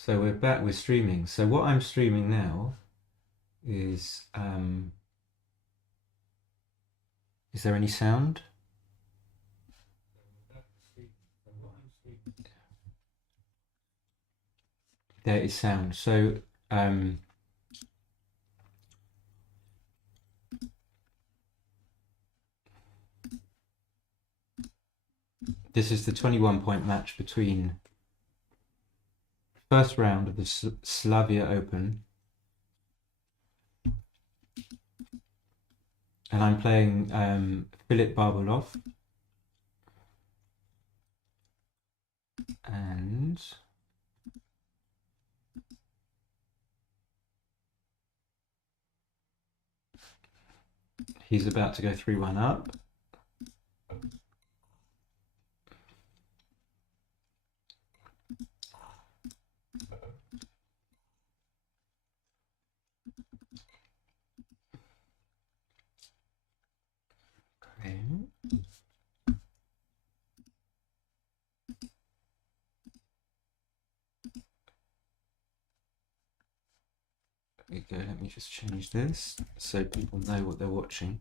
So we're back with streaming. So what I'm streaming now is there any sound? There is sound. So um, this is the 21 point match between first round of the Slavia Open, and I'm playing Filip Barbulov, and he's about to go 3-1 up. Okay. There we go. Let me just change this so people know what they're watching.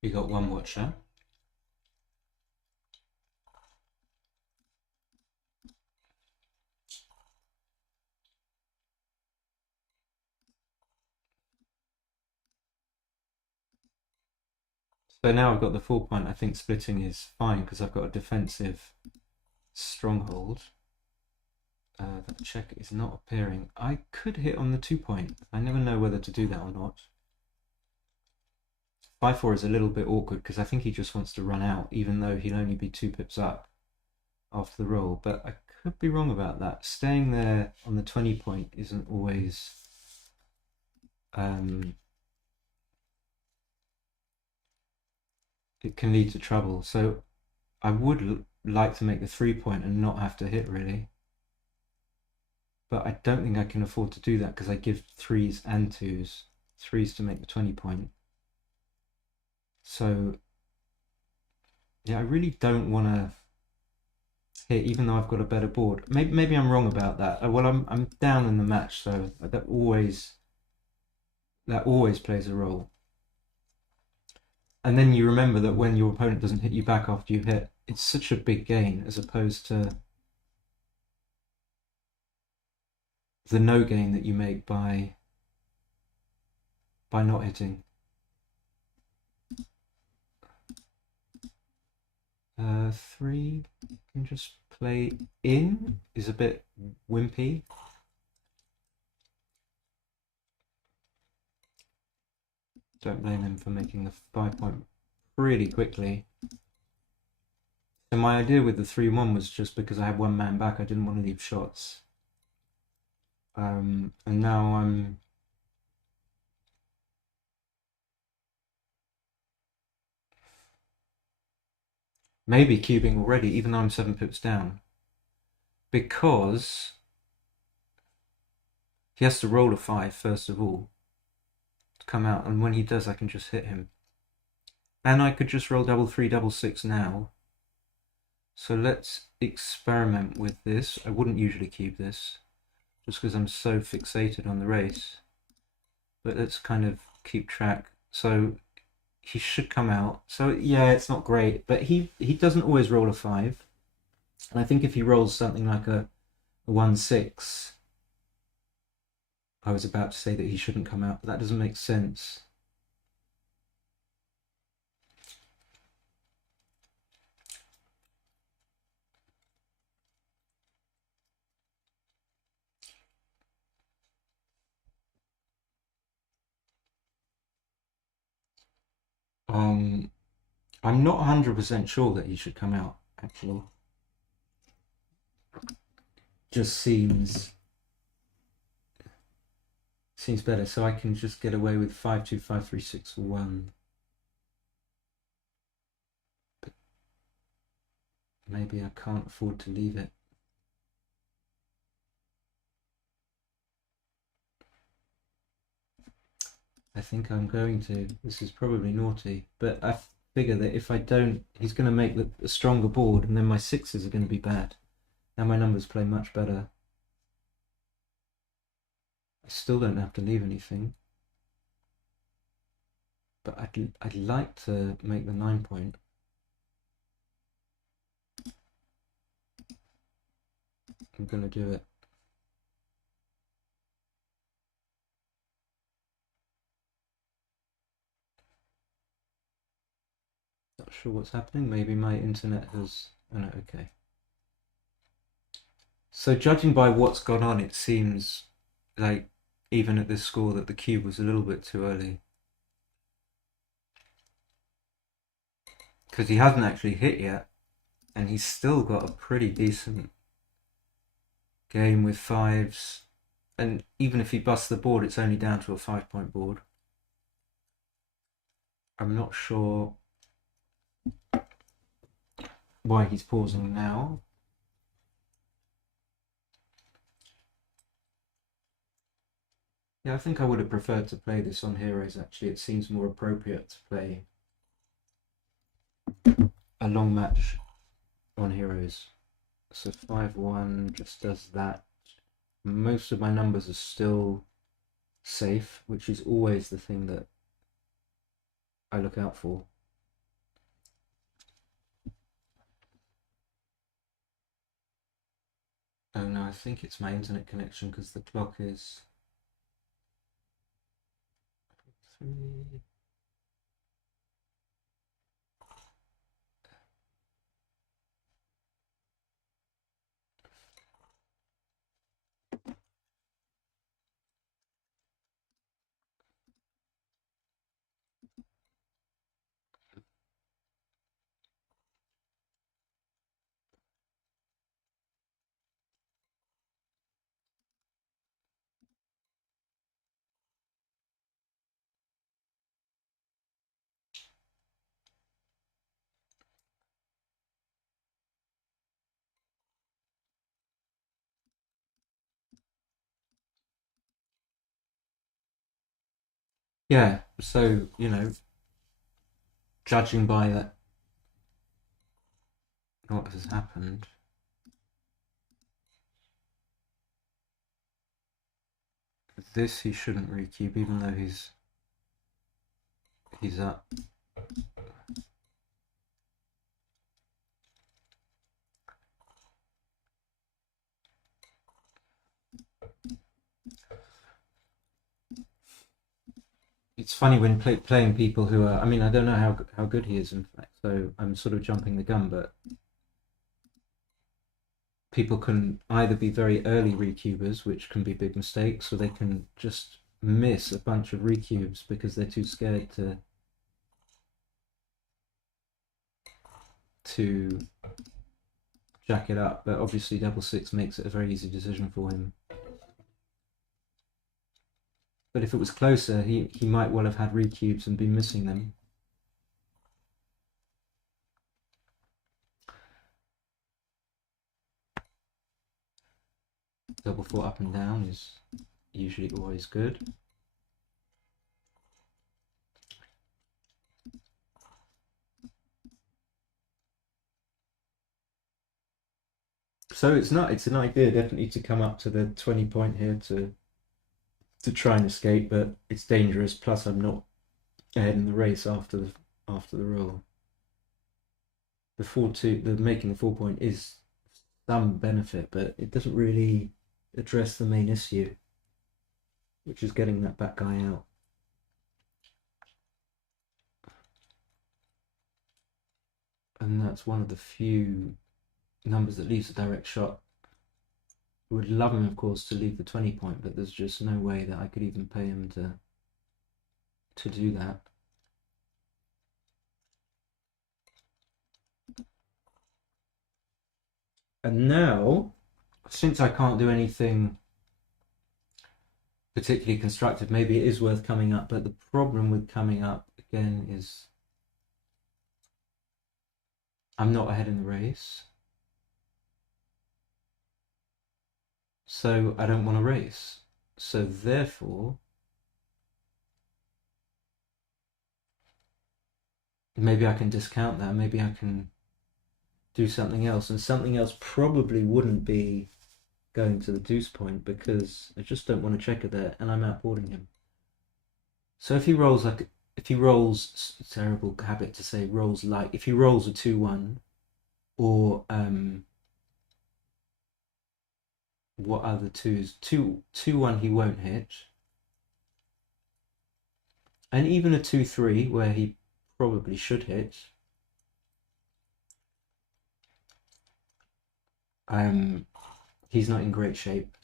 We got one watcher. So now I've got the 4 point. I think splitting is fine because I've got a defensive stronghold. That check is not appearing. I could hit on the 2 point. I never know whether to do that or not. 5-4 is a little bit awkward because I think he just wants to run out, even though he'll only be 2 pips up after the roll. But I could be wrong about that. Staying there on the 20 point isn't always it can lead to trouble. So I would like to make the 3 point and not have to hit really. But I don't think I can afford to do that because I give threes and twos. Threes to make the 20 point. So yeah, I really don't want to hit, even though I've got a better board. Maybe I'm wrong about that. Well, I'm down in the match, so that always plays a role. And then you remember that when your opponent doesn't hit you back after you hit, it's such a big gain as opposed to the no gain that you make by not hitting. 3 can just play in is a bit wimpy. Don't blame him for making the 5 point pretty quickly. So my idea with the 3-1 was just because I had one man back, I didn't want to leave shots. And now I'm maybe cubing already, even though I'm 7 pips down. Because he has to roll a 5 first of all to come out, and when he does, I can just hit him. And I could just roll double 3, double 6 now. So let's experiment with this. I wouldn't usually cube this, just because I'm so fixated on the race. But let's kind of keep track. So he should come out. So yeah, it's not great, but he doesn't always roll a 5. And I think if he rolls something like a 1-6, I was about to say that he shouldn't come out, but that doesn't make sense. I'm not 100% sure that he should come out, actually. Just seems better, so I can just get away with 5-2, 5-3, 6-1. But maybe I can't afford to leave it. I think I'm going to. This is probably naughty, but I figure that if I don't, he's going to make a stronger board, and then my sixes are going to be bad. Now my numbers play much better. I still don't have to leave anything, but I'd like to make the 9 point. I'm going to do it. Not sure what's happening. Maybe my internet has... Oh no, okay. So judging by what's gone on, it seems like even at this score that the cube was a little bit too early. Because he hasn't actually hit yet, and he's still got a pretty decent game with fives. And even if he busts the board, it's only down to a 5-point board. I'm not sure why he's pausing now. Yeah, I think I would have preferred to play this on heroes, actually. It seems more appropriate to play a long match on heroes. So 5-1 just does that. Most of my numbers are still safe, which is always the thing that I look out for. Oh no, I think it's my internet connection because the clock is 3. Yeah, so, judging by that, what has happened, this he shouldn't recube, even though he's up. It's funny when playing people who are. I mean, I don't know how good he is, in fact. So I'm sort of jumping the gun, but people can either be very early recubers, which can be big mistakes, or they can just miss a bunch of recubes because they're too scared to jack it up. But obviously, double six makes it a very easy decision for him. But if it was closer, he might well have had recubes and been missing them. Double four up and down is usually always good. So it's an idea definitely to come up to the 20 point here to try and escape, but it's dangerous. Plus, I'm not ahead in the race after the roll. The making the 4 point is some benefit, but it doesn't really address the main issue, which is getting that back guy out. And that's one of the few numbers that leaves a direct shot. I would love him, of course, to leave the 20 point, but there's just no way that I could even pay him to do that. And now, since I can't do anything particularly constructive, maybe it is worth coming up. But the problem with coming up again is I'm not ahead in the race, so I don't want to race. So therefore, maybe I can discount that. Maybe I can do something else, and something else probably wouldn't be going to the deuce point because I just don't want to checker there, and I'm outboarding him. So if he rolls like, if he rolls, terrible habit to say rolls like, if he rolls a 2-1 or what other twos, 2-1 he won't hit, and even a 2-3 where he probably should hit. He's not in great shape.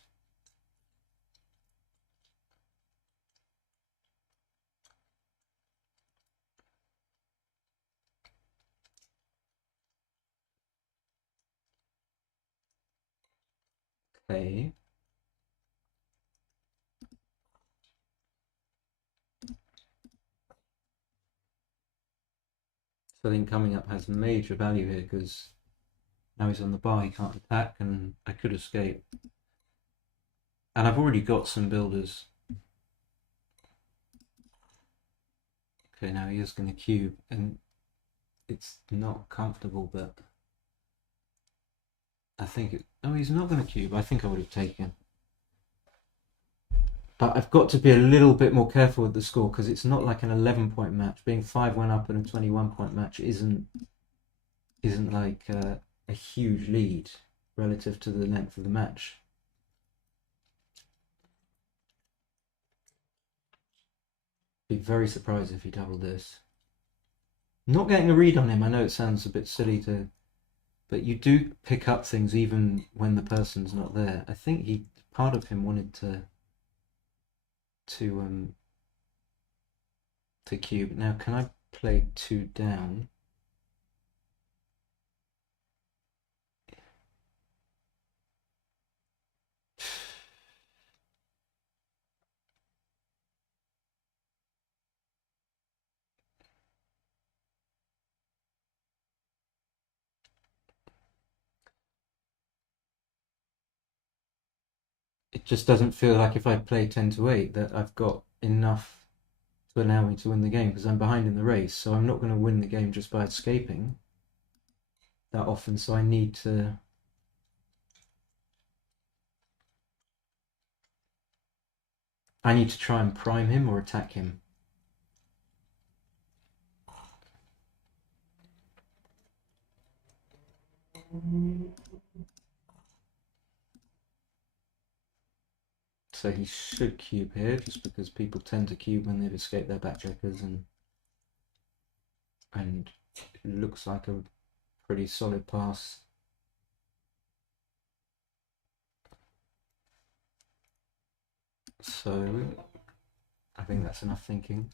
Okay. So I think coming up has major value here because now he's on the bar, he can't attack, and I could escape. And I've already got some builders. Okay, now he is going to cube, and it's not comfortable, but I think it... Oh, he's not going to cube. I think I would have taken. But I've got to be a little bit more careful with the score because it's not like an 11-point match. Being 5-1 up in a 21-point match isn't like a huge lead relative to the length of the match. Be very surprised if he doubled this. Not getting a read on him. I know it sounds a bit silly to, but you do pick up things even when the person's not there. I think part of him wanted to cube. Now can I play 2 down? It just doesn't feel like if I play 10-8 that I've got enough to allow me to win the game because I'm behind in the race. So I'm not going to win the game just by escaping that often. So I need to try and prime him or attack him. So he should cube here, just because people tend to cube when they've escaped their backcheckers, and it looks like a pretty solid pass. So I think that's enough thinking.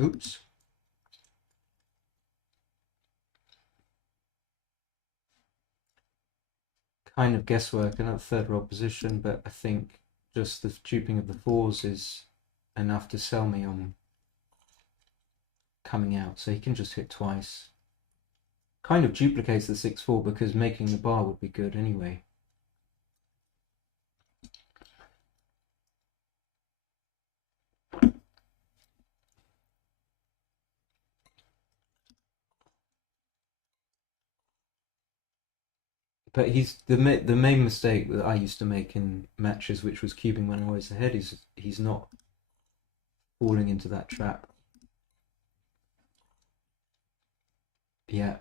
Oops. Kind of guesswork in that third roll position, but I think just the duping of the 4s is enough to sell me on coming out. So he can just hit twice. Kind of duplicates the 6-4 because making the bar would be good anyway. But the main mistake that I used to make in matches, which was cubing when I was ahead, is he's not falling into that trap. Yeah.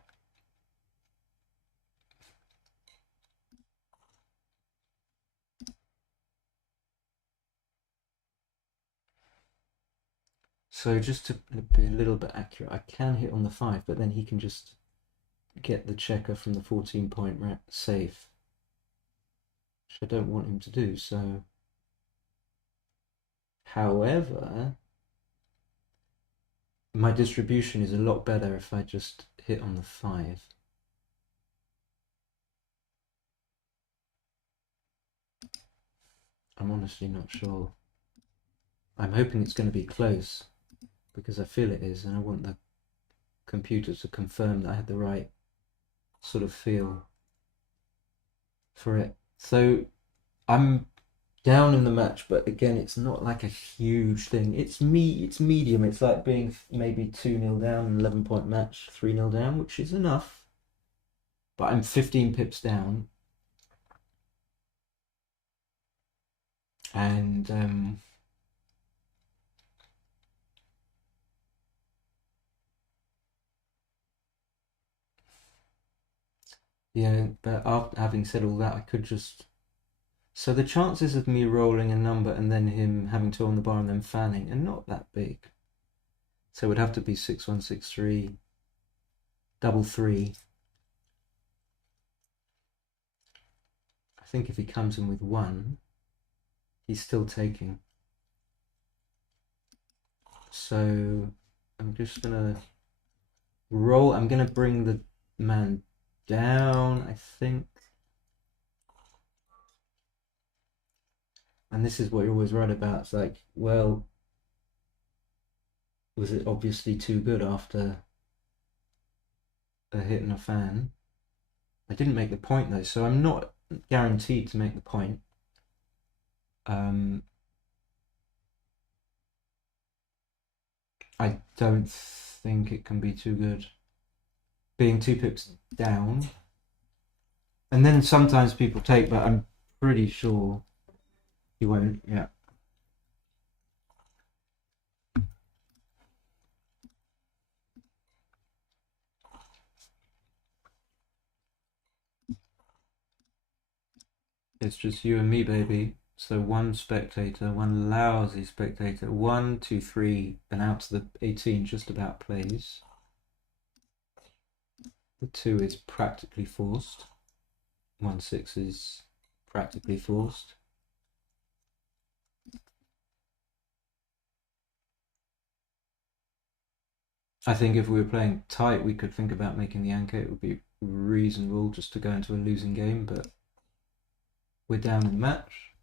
So just to be a little bit accurate, I can hit on the 5, but then he can just get the checker from the 14-point safe, which I don't want him to do. So, however, my distribution is a lot better if I just hit on the 5. I'm honestly not sure. I'm hoping it's going to be close because I feel it is, and I want the computer to confirm that I had the right sort of feel for it. So I'm down in the match, but again, it's not like a huge thing. It's medium. It's like being maybe 2-0 down, an 11-point match, 3-0 down, which is enough. But I'm 15 pips down. And yeah, but after having said all that, I could just... So the chances of me rolling a number and then him having 2 on the bar and then fanning are not that big. So it would have to be 6-1, 6-3, double 3. I think if he comes in with 1, he's still taking. So I'm just gonna roll. I'm gonna bring the man down, I think. And this is what you're always right about. It's like, well, was it obviously too good after a hit and a fan? I didn't make the point though, so I'm not guaranteed to make the point. I don't think it can be too good. Being 2 pips down. And then sometimes people take, but I'm pretty sure he won't. Yeah. It's just you and me, baby. So 1 spectator, 1 lousy spectator, 1, 2, 3, and out to the 18 just about plays. The 2 is practically forced. 1, 6 is practically forced. I think if we were playing tight, we could think about making the anchor. It would be reasonable just to go into a losing game, but we're down in the match.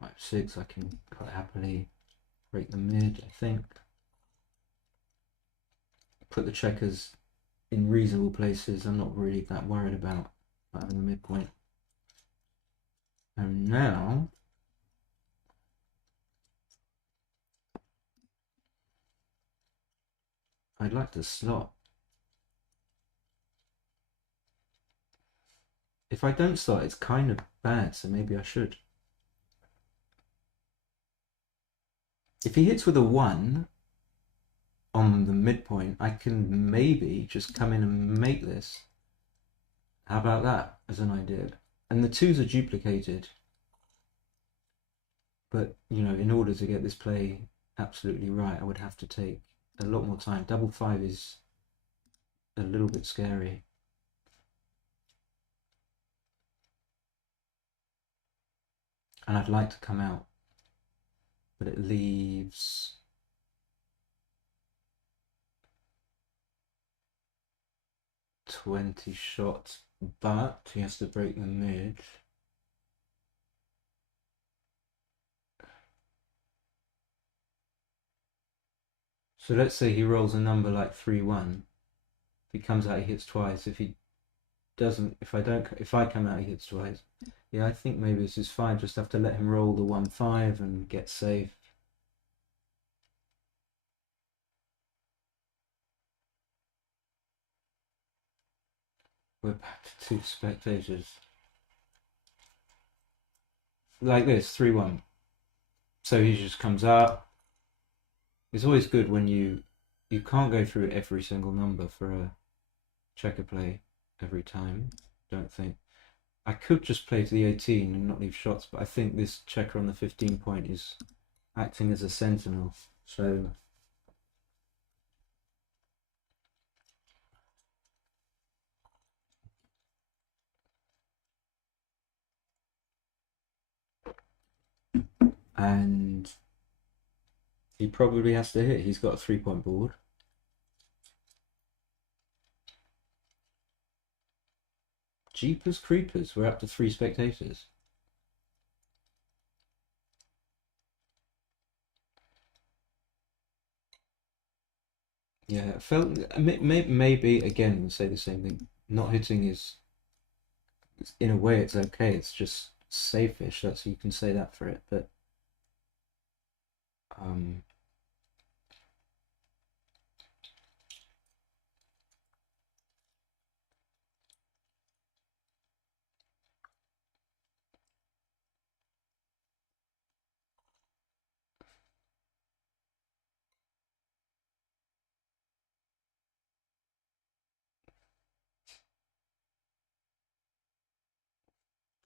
5, 6, I can quite happily break the mid, I think. Put the checkers in reasonable places. I'm not really that worried about having the midpoint. And now I'd like to slot. If I don't slot, it's kind of bad, so maybe I should. If he hits with a 1 on the midpoint, I can maybe just come in and make this. How about that as an idea? And the 2s are duplicated. But, you know, in order to get this play absolutely right, I would have to take a lot more time. Double 5 is a little bit scary. And I'd like to come out, but it leaves 20 shots, but he has to break the mid. So let's say he rolls a number like 3-1. If he comes out, he hits twice. If he doesn't, if I come out, he hits twice. Yeah, I think maybe this is fine. Just have to let him roll the 1-5 and get safe. We're back to 2 spectators. Like this, 3-1. So he just comes up. It's always good when you can't go through every single number for a checker play every time, don't think. I could just play to the 18 and not leave shots, but I think this checker on the 15 point is acting as a sentinel. So and he probably has to hit. He's got a 3-point board. Jeepers creepers, we're up to 3 spectators. Yeah, it felt maybe again we'll say the same thing. Not hitting is, in a way, it's okay. It's just safe-ish. That's, you can say that for it, but um,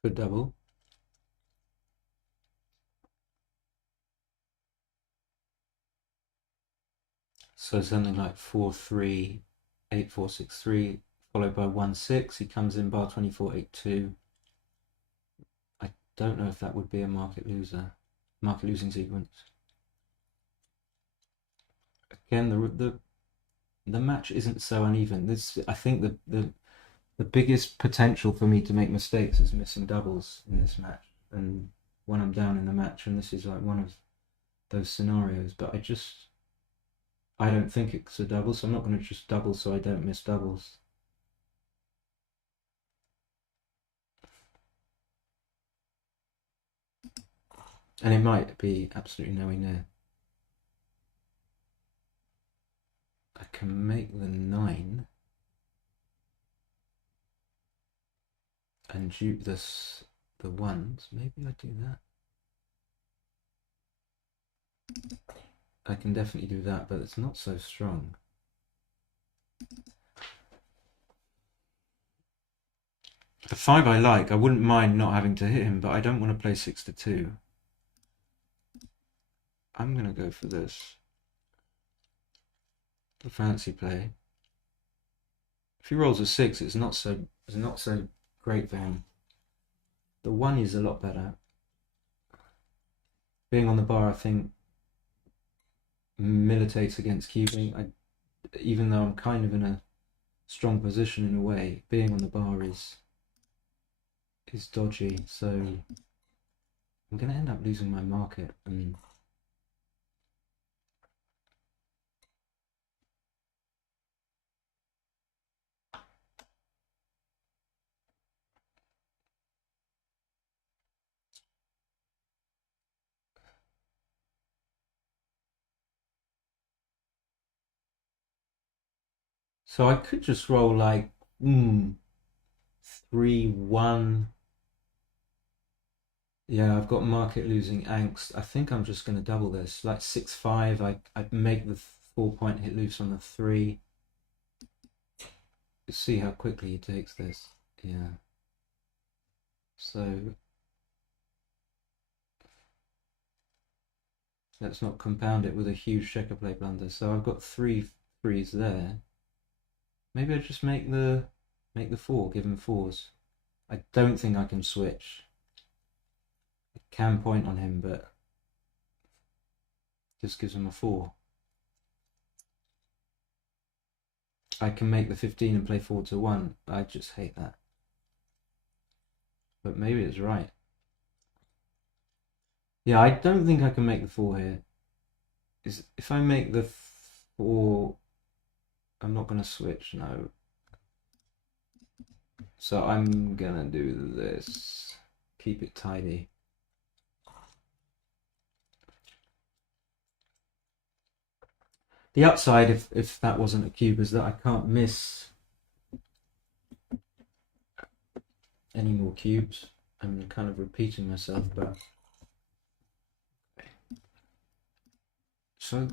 could double. So something like 4-3, 8-4-6-3, followed by 1-6. He comes in bar 24-8-2. I don't know if that would be a market losing sequence. Again, the match isn't so uneven. This, I think, the biggest potential for me to make mistakes is missing doubles in this match, and when I'm down in the match, and this is like one of those scenarios. But I don't think it's a double, so I'm not going to just double so I don't miss doubles. And it might be absolutely nowhere near. I can make the 9 and dupe this the 1s. Maybe I do that. I can definitely do that, but it's not so strong. The 5 I like. I wouldn't mind not having to hit him, but I don't want to play 6-2. I'm going to go for this. The fancy play. If he rolls a 6, it's not so great for him. The 1 is a lot better. Being on the bar, I think, militates against cubing. Even though I'm kind of in a strong position in a way, being on the bar is dodgy. So I'm going to end up losing my market. And so I could just roll like 3-1. Yeah, I've got market losing angst. I think I'm just going to double this. Like 6-5, I'd make the 4-point hit loose on the 3. See how quickly he takes this. Yeah. So let's not compound it with a huge checker play blunder. So I've got 3 threes there. Maybe I just make the 4, give him 4s. I don't think I can switch. I can point on him, but just gives him a 4. I can make the 15 and play 4-1. I just hate that. But maybe it's right. Yeah, I don't think I can make the 4 here. If I make the 4, I'm not going to switch, no. So I'm going to do this. Keep it tidy. The upside, if that wasn't a cube, is that I can't miss any more cubes. I'm kind of repeating myself, but so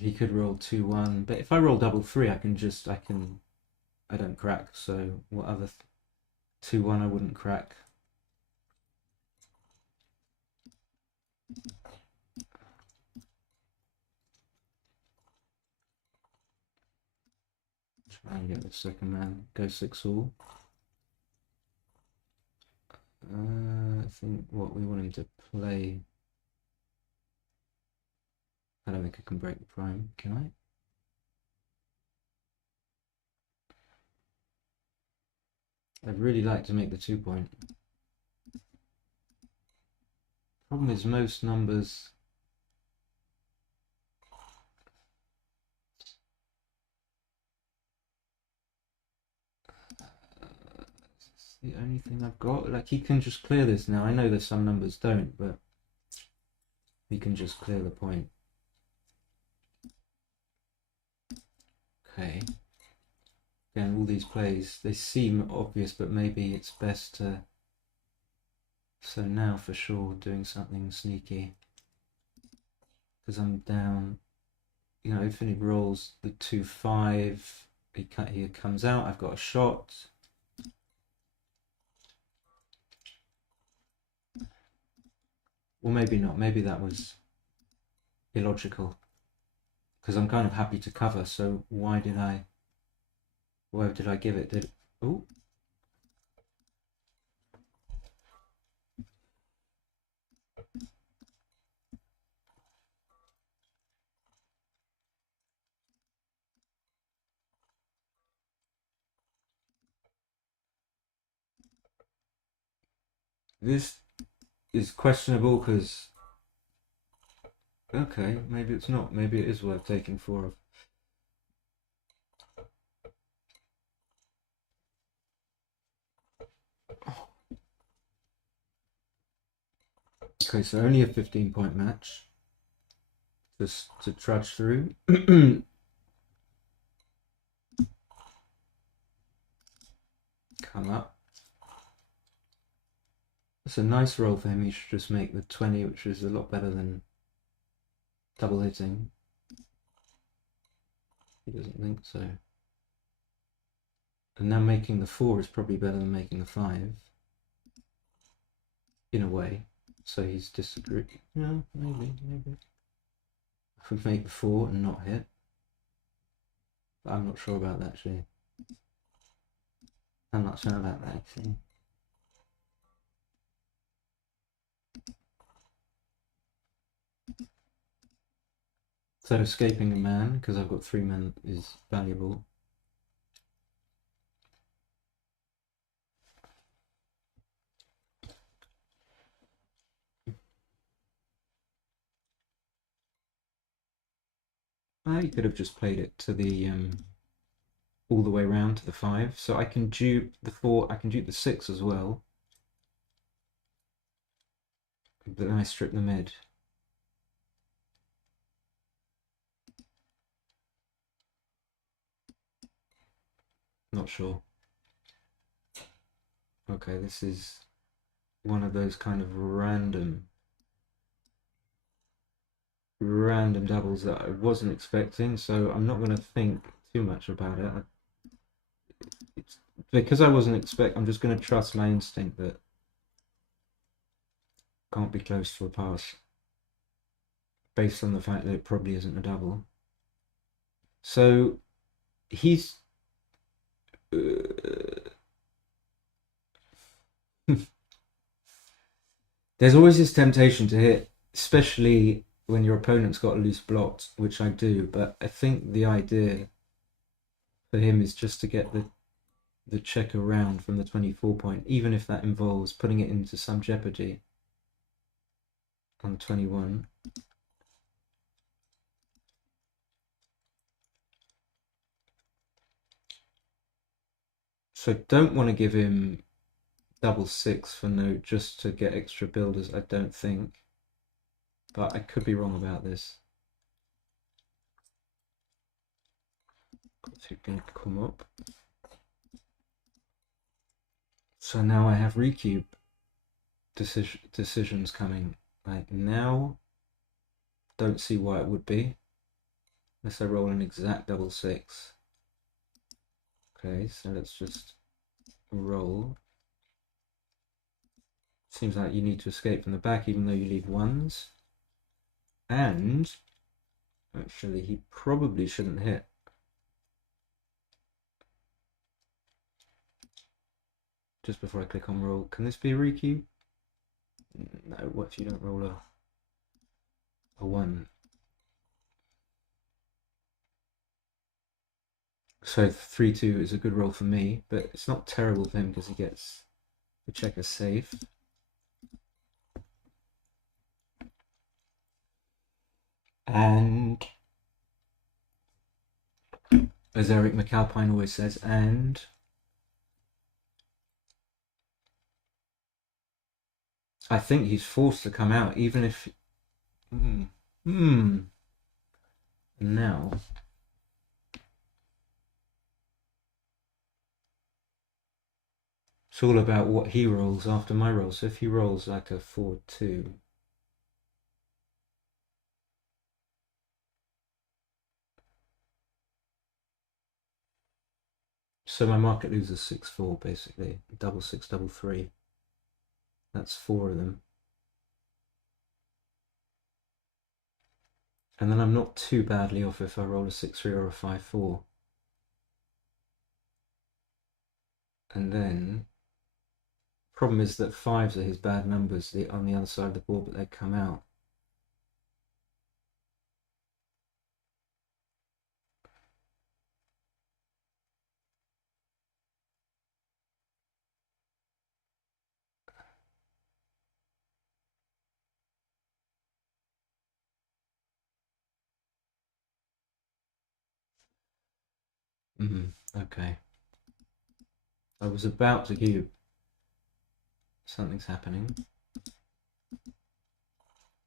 He could roll 2-1, but if I roll double three, I don't crack. So what other 2-1 I wouldn't crack. Try and get the second man. Go 6-all. I think what we want him to play. I don't think I can break the prime, can I? I'd really like to make the 2-point. Problem is most numbers. The only thing I've got. Like, he can just clear this now. I know that some numbers don't, but he can just clear the point. Okay. Again, all these plays, they seem obvious, but maybe it's best to... So now for sure doing something sneaky. Because I'm down. You know, if he rolls the 2-5, he comes out, I've got a shot. Or maybe not. Maybe that was illogical. Because I'm kind of happy to cover, so why did I give it? Oh. This is questionable because... Okay, maybe it's not. Maybe it is worth taking 4 of. Okay, so only a 15-point match. Just to trudge through. Come up. It's a nice roll for him. He should just make the 20, which is a lot better than double hitting. He doesn't think so. And now making the 4 is probably better than making the 5. In a way. So he's disagreed. No, maybe. If we make the 4 and not hit. But I'm not sure about that actually. I'm not sure about that actually. So escaping a man, because I've got 3 men, is valuable. I could have just played it to the all the way around to the 5. So I can dupe the 4, I can dupe the 6 as well. But then I strip the mid. Not sure. Okay, this is one of those kind of random doubles that I wasn't expecting, so I'm not going to think too much about it. It's because I wasn't I'm just going to trust my instinct that can't be close to a pass based on the fact that it probably isn't a double. So he's there's always this temptation to hit, especially when your opponent's got a loose block, which I do, but I think the idea for him is just to get the check around from the 24 point, even if that involves putting it into some jeopardy on 21. So don't want to give him double 6 for no, just to get extra builders, I don't think. But I could be wrong about this. It's going to come up. So now I have recube decisions coming. Like now, don't see why it would be. Unless I roll an exact double six. Okay, so let's just roll. Seems like you need to escape from the back even though you leave ones. And actually he probably shouldn't hit. Just before I click on roll. Can this be a requeue? No, what if you don't roll a one? So 3-2 is a good roll for me, but it's not terrible for him because he gets the checker safe. And as Eric McAlpine always says, and I think he's forced to come out, even if. Now. It's all about what he rolls after my roll. So if he rolls like a 4-2. So my market loses 6-4 basically. Double 6, double 3. That's 4 of them. And then I'm not too badly off if I roll a 6-3 or a 5-4. And then, problem is that 5s are his bad numbers on the other side of the board, but they come out. Okay. I was about to cube. Something's happening.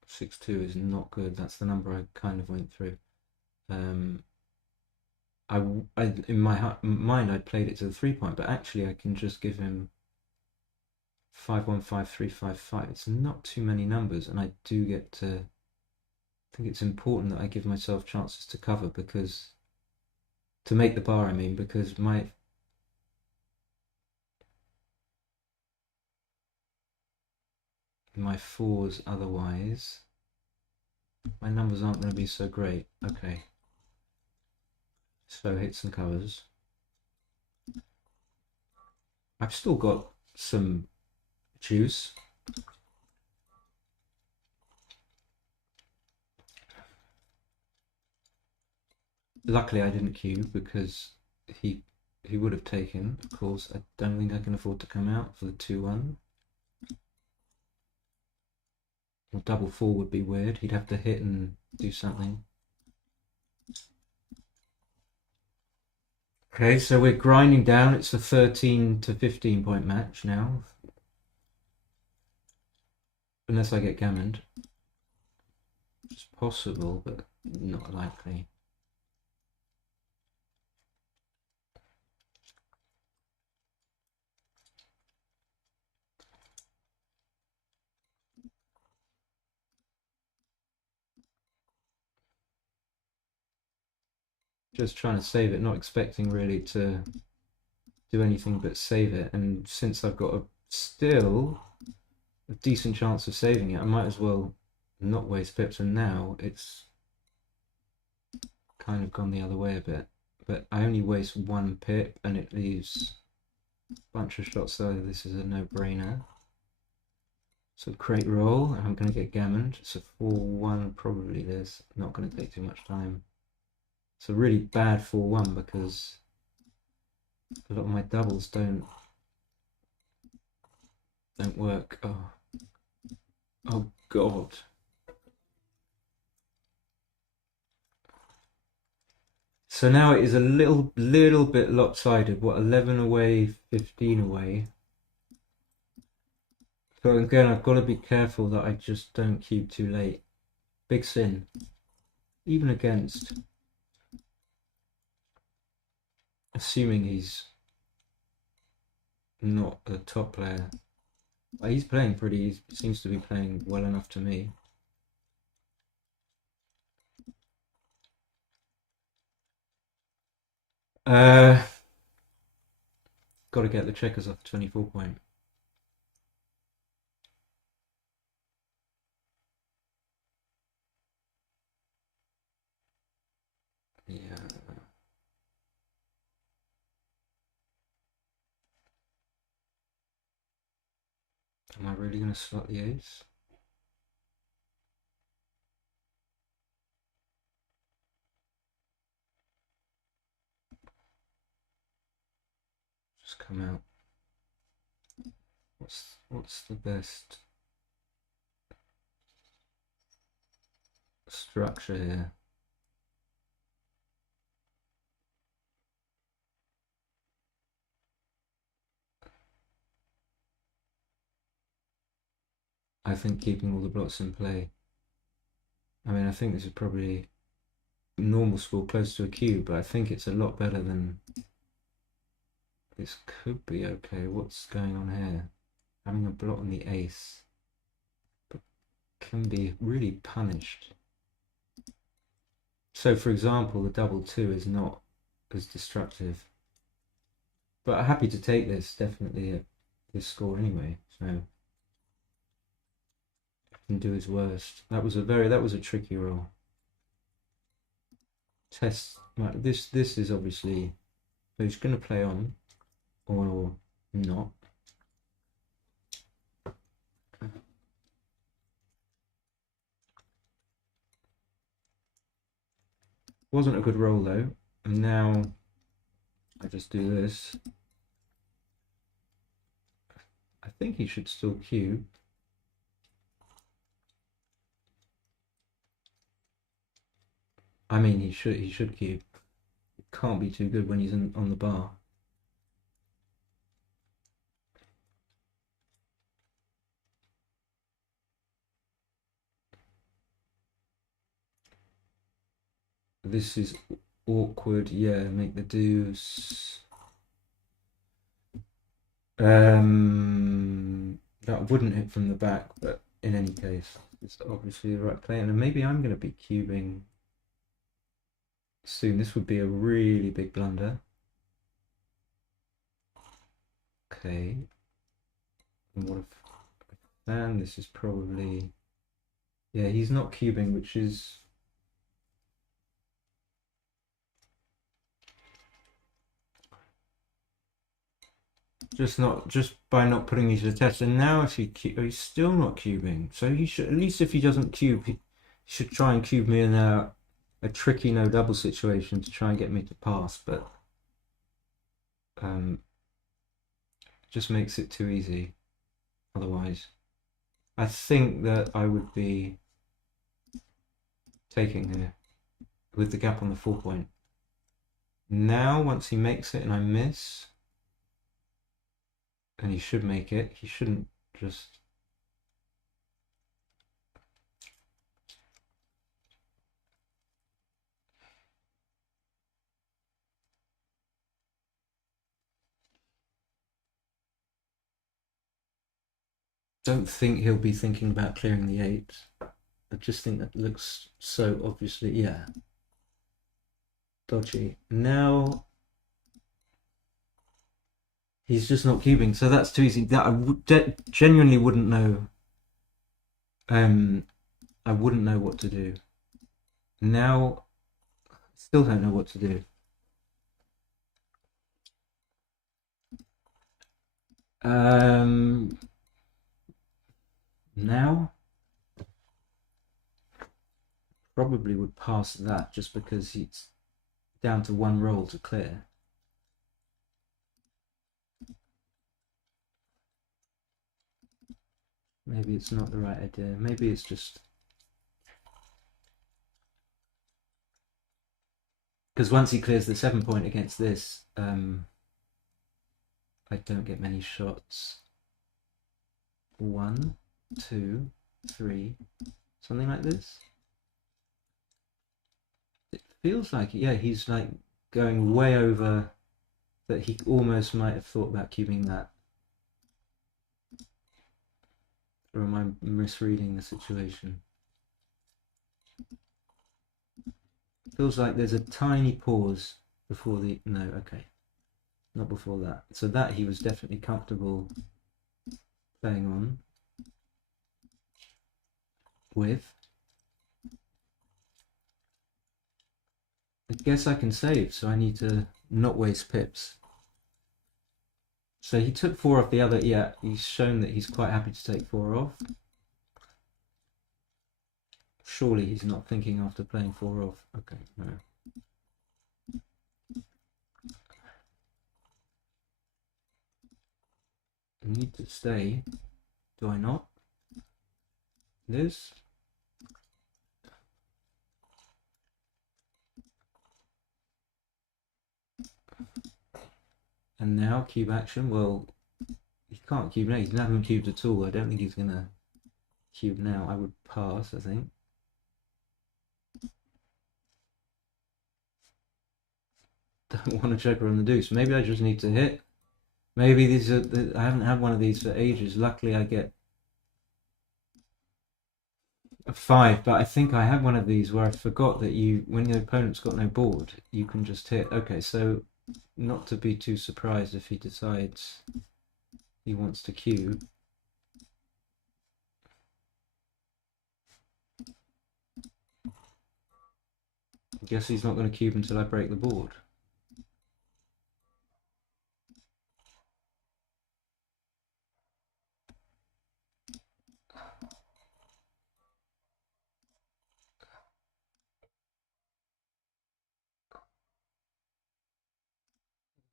6-2 is not good. That's the number I kind of went through. In my mind, I played it to the 3-point, but actually I can just give him 5-1, 5-3, 5-5. It's not too many numbers, and I do get to. I think it's important that I give myself chances to cover because to make the bar. I mean, because my fours otherwise, my numbers aren't going to be so great. Okay. So hits and covers. I've still got some juice. Luckily I didn't cube because he would have taken, of course. I don't think I can afford to come out for the 2-1. Or double 4 would be weird. He'd have to hit and do something. Okay, so we're grinding down. It's a 13 to 15 point match now. Unless I get gammoned. It's possible, but not likely. Just trying to save it, not expecting really to do anything but save it. And since I've got still a decent chance of saving it, I might as well not waste pips. And now it's kind of gone the other way a bit. But I only waste 1 pip and it leaves a bunch of shots, so this is a no-brainer. So crate roll, I'm going to get gammoned. It's a 4-1 probably this. Not going to take too much time. It's a really bad 4-1 because a lot of my doubles don't work. Oh god. So now it is a little bit lopsided. What, 11 away, 15 away. So again, I've got to be careful that I just don't cube too late. Big sin. Even against. Assuming he's not a top player. He's playing he seems to be playing well enough to me. Uh, got to get the checkers off the 24 point. Yeah. Am I really going to slot the ace? Just come out. What's the best structure here? I think keeping all the blocks in play. I mean, I think this is probably normal score close to a cube, but I think it's a lot better than this. Could be okay. What's going on here? Having a blot on the ace, but can be really punished. So, for example, the double two is not as destructive. But I'm happy to take this, definitely at this score anyway. So can do his worst. That was a tricky roll. Test this is obviously, so he's going to play on or not. Wasn't a good roll though. And now I just do this. I think he should still cube. I mean, he should cube. It can't be too good when he's on the bar. This is awkward. Yeah, make the deuce. That wouldn't hit from the back, but in any case, it's obviously the right play. And maybe I'm going to be cubing soon. This would be a really big blunder. Okay. And what if fan? This is probably, yeah, he's not cubing, which is just by not putting me to the test. And now if he's still not cubing, so he should, at least if he doesn't cube, he should try and cube me in a tricky no double situation to try and get me to pass, but just makes it too easy otherwise. I think that I would be taking here with the gap on the 4 point. Now once he makes it and I miss, and he should make it, he shouldn't just don't think he'll be thinking about clearing the 8. I just think that looks so obviously, yeah, dodgy. Now he's just not cubing, so that's too easy. That I genuinely wouldn't know. I wouldn't know what to do. Now, still don't know what to do. Now, probably would pass that just because it's down to one roll to clear. Maybe it's not the right idea. Maybe it's just because once he clears the 7 point against this, I don't get many shots. 1, 2, 3, something like this. It feels like, yeah, he's like going way over that. He almost might have thought about cubing that. Or am I misreading the situation? Feels like there's a tiny pause before the... No, okay. Not before that. So that he was definitely comfortable playing on with. I guess I can save, so I need to not waste pips. So he took 4 off the other. Yeah, he's shown that he's quite happy to take 4 off. Surely he's not thinking after playing 4 off. Okay, no. I need to stay. Do I not? This. And now cube action. Well, he can't cube now. He's not even cubed at all. I don't think he's gonna cube now. I would pass, I think. Don't want to checker on the deuce. Maybe I just need to hit. Maybe these are... I haven't had one of these for ages. Luckily I get a 5, but I think I had one of these where I forgot that you, when your opponent's got no board, you can just hit. Okay, so not to be too surprised if he decides he wants to cube. I guess he's not going to cube until I break the board.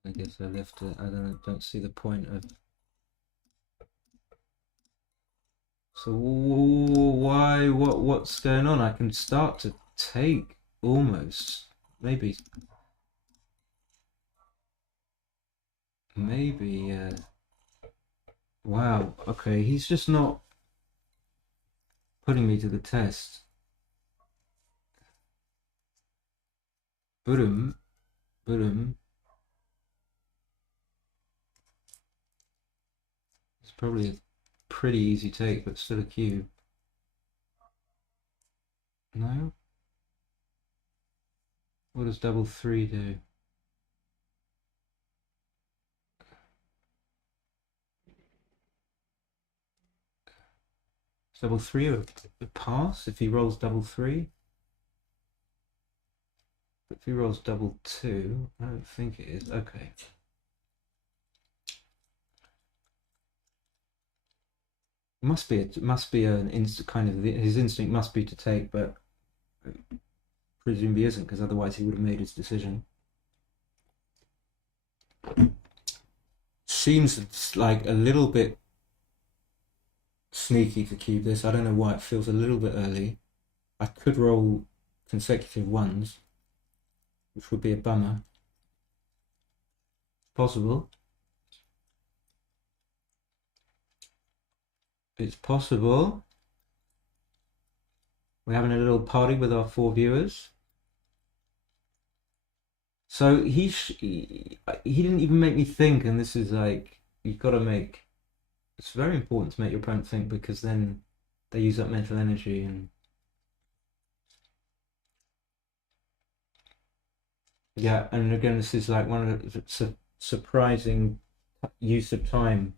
I guess I left it. I don't see the point of... So why? What's going on? I can start to take almost. Maybe. Wow. Okay, he's just not putting me to the test. Boom. Boom. It's probably a pretty easy take, but still a cube. No? What does double 3 do? Is double 3 a pass if he rolls double 3? If he rolls double 2, I don't think it is. Okay. It must be an kind of his instinct must be to take, but presumably isn't, because otherwise he would have made his decision. Seems like a little bit sneaky to cube this. I don't know why it feels a little bit early. I could roll consecutive 1s, which would be a bummer. Possible. It's possible. We're having a little party with our 4 viewers. So he didn't even make me think, and this is like, you've got to make... It's very important to make your opponent think, because then they use up mental energy. And yeah, and again, this is like one of the surprising use of time,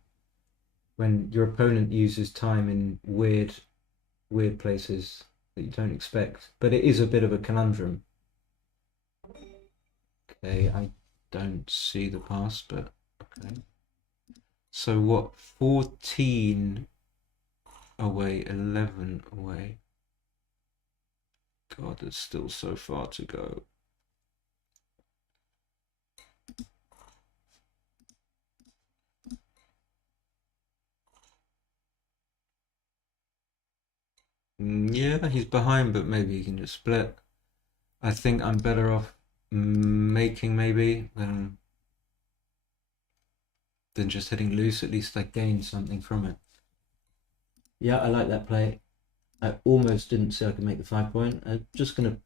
when your opponent uses time in weird places that you don't expect. But it is a bit of a conundrum. Okay, I don't see the pass, but okay. So what, 14 away, 11 away. God, there's still so far to go. Yeah, he's behind, but maybe he can just split. I think I'm better off making maybe than just hitting loose. At least I gain something from it. Yeah, I like that play. I almost didn't say I could make the 5 point. I'm just gonna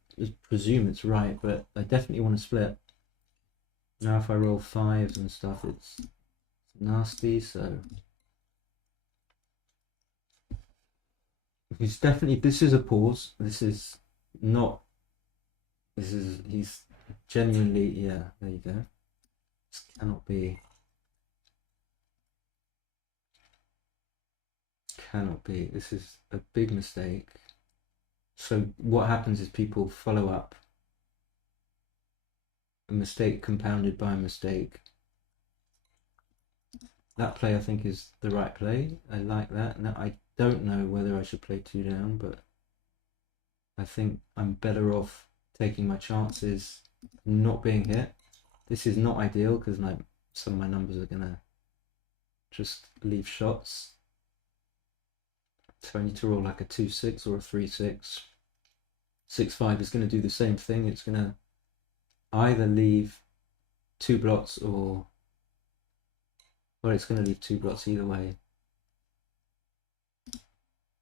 presume it's right, but I definitely want to split. Now if I roll 5s and stuff, it's nasty. So he's definitely... This is a pause. This is not... This is... He's Genuinely, yeah, there you go. This cannot be. Cannot be. This is a big mistake. So what happens is people follow up a mistake compounded by a mistake. That play I think is the right play. I like that. Now I don't know whether I should play 2 down, but I think I'm better off taking my chances, not being hit. This is not ideal because some of my numbers are gonna just leave shots. So I need to roll like a 2-6 or a 3-6. 6-5 is going to do the same thing. It's going to either leave 2 blots or it's going to leave 2 blots either way.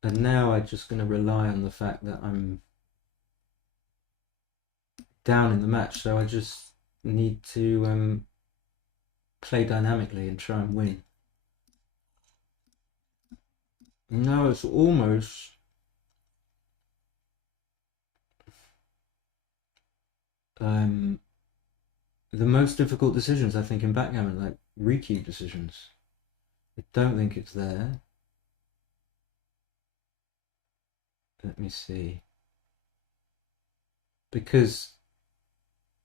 And now I'm just going to rely on the fact that I'm down in the match, so I just need to play dynamically and try and win. No, it's almost the most difficult decisions I think in backgammon, like recue decisions. I don't think it's there. Let me see. Because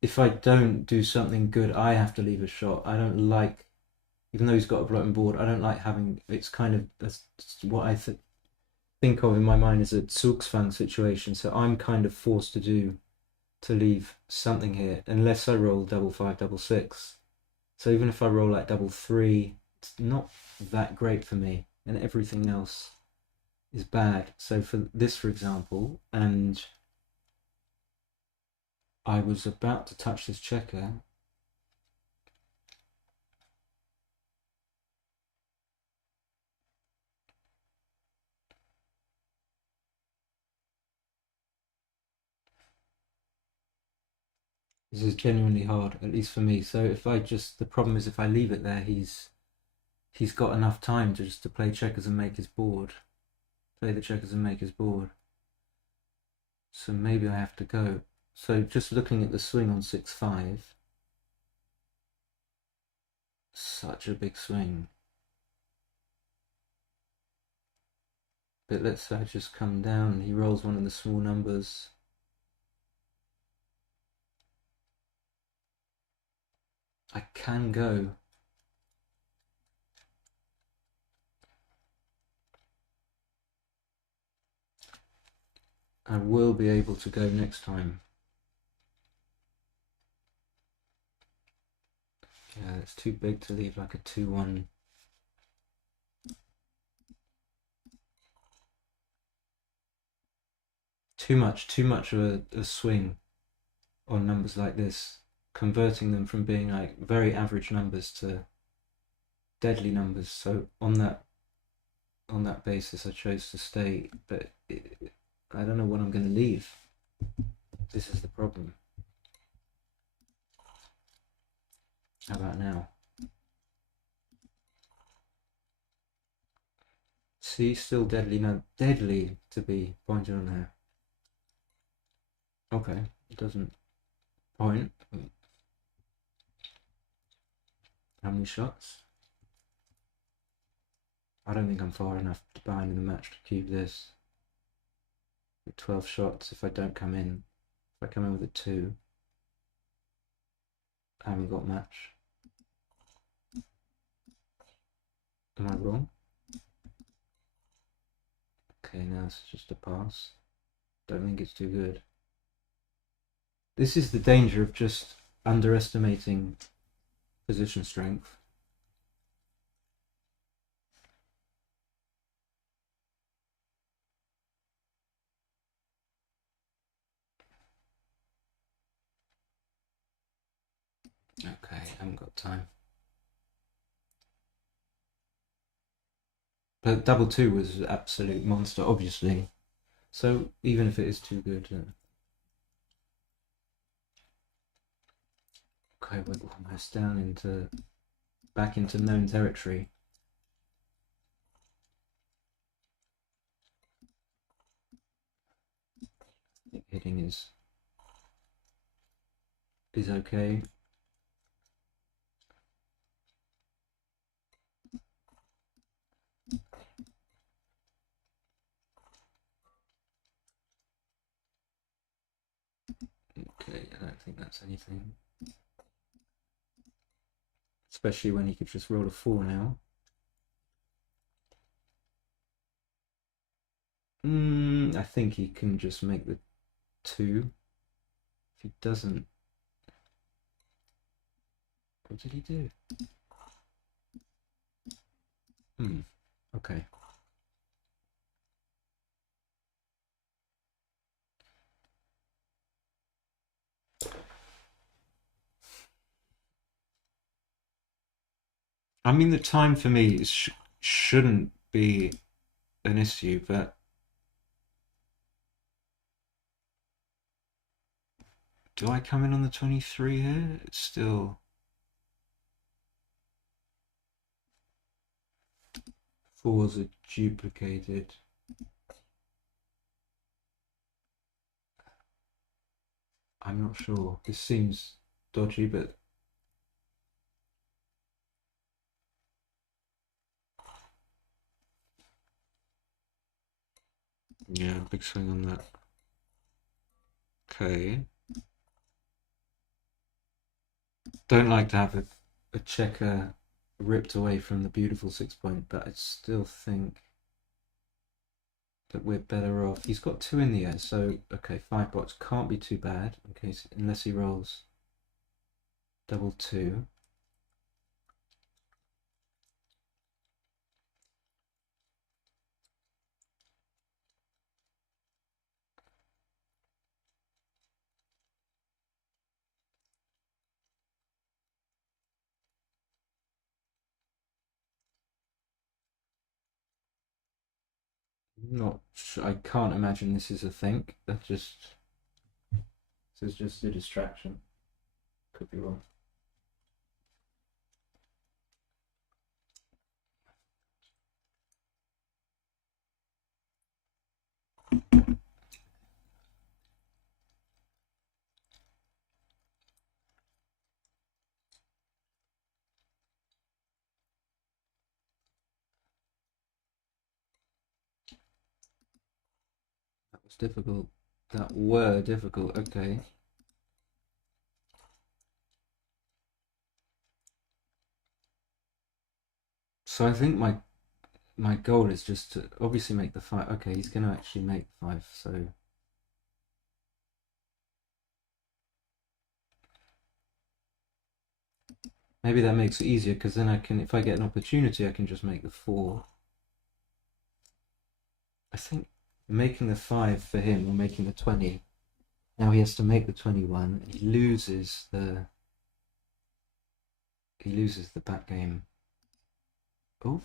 if I don't do something good, I have to leave a shot. I don't like, even though he's got a blotting board, I don't like having, it's kind of, that's what I think of in my mind as a Zugzwang situation. So I'm kind of forced to leave something here, unless I roll 5-5, 6-6. So even if I roll like 3-3, it's not that great for me, and everything else is bad. So for this, for example, and I was about to touch this checker. This is genuinely hard, at least for me. So if I just, the problem is if I leave it there, he's got enough time to just to play checkers and make his board. Play the checkers and make his board. So maybe I have to go. So just looking at the swing on 6-5, such a big swing. But let's say I just come down and he rolls one of the small numbers. I can go. I will be able to go next time. Yeah, it's too big to leave like a 2-1. Too much of a swing on numbers like this, converting them from being like very average numbers to deadly numbers. So on that basis, I chose to stay, but I don't know what I'm going to leave. This is the problem. How about now? See, still deadly. No, deadly to be pointed on there. Okay, it doesn't point. How many shots? I don't think I'm far enough behind in the match to keep this. 12 shots if I don't come in. If I come in with a 2, I haven't got match. Am I wrong? Okay, now it's just a pass. Don't think it's too good. This is the danger of just underestimating position strength. Okay, I haven't got time. But double 2 was an absolute monster, obviously. So even if it is too good. Okay, we're almost back into known territory. I think hitting is okay. Okay, I don't think that's anything. Especially when he could just roll a 4 now. I think he can just make the 2. If he doesn't... What did he do? Okay. I mean, the time for me shouldn't be an issue, but do I come in on the 23 here? It's still... 4s are duplicated. I'm not sure. This seems dodgy, but... Yeah, big swing on that. Okay. Don't like to have a checker ripped away from the beautiful 6-point, but I still think that we're better off. He's got 2 in the air, so okay, 5 pots can't be too bad in case, unless he rolls double 2. Not sure, I can't imagine this is a think. This is just a distraction. Could be wrong. That was difficult. That were difficult. Okay. So I think my goal is just to obviously make the 5. Okay, he's going to actually make 5, so maybe that makes it easier because then I can, if I get an opportunity, I can just make the 4. I think making the 5 for him or making the 20. Now he has to make the 21 and he loses the back game. Oh.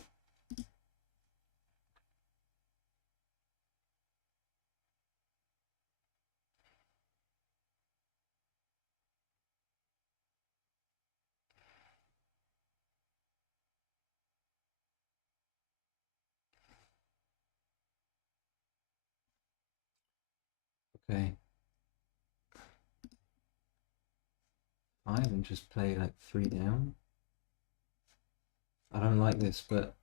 Okay. 5 and just play like 3 down. I don't like this, but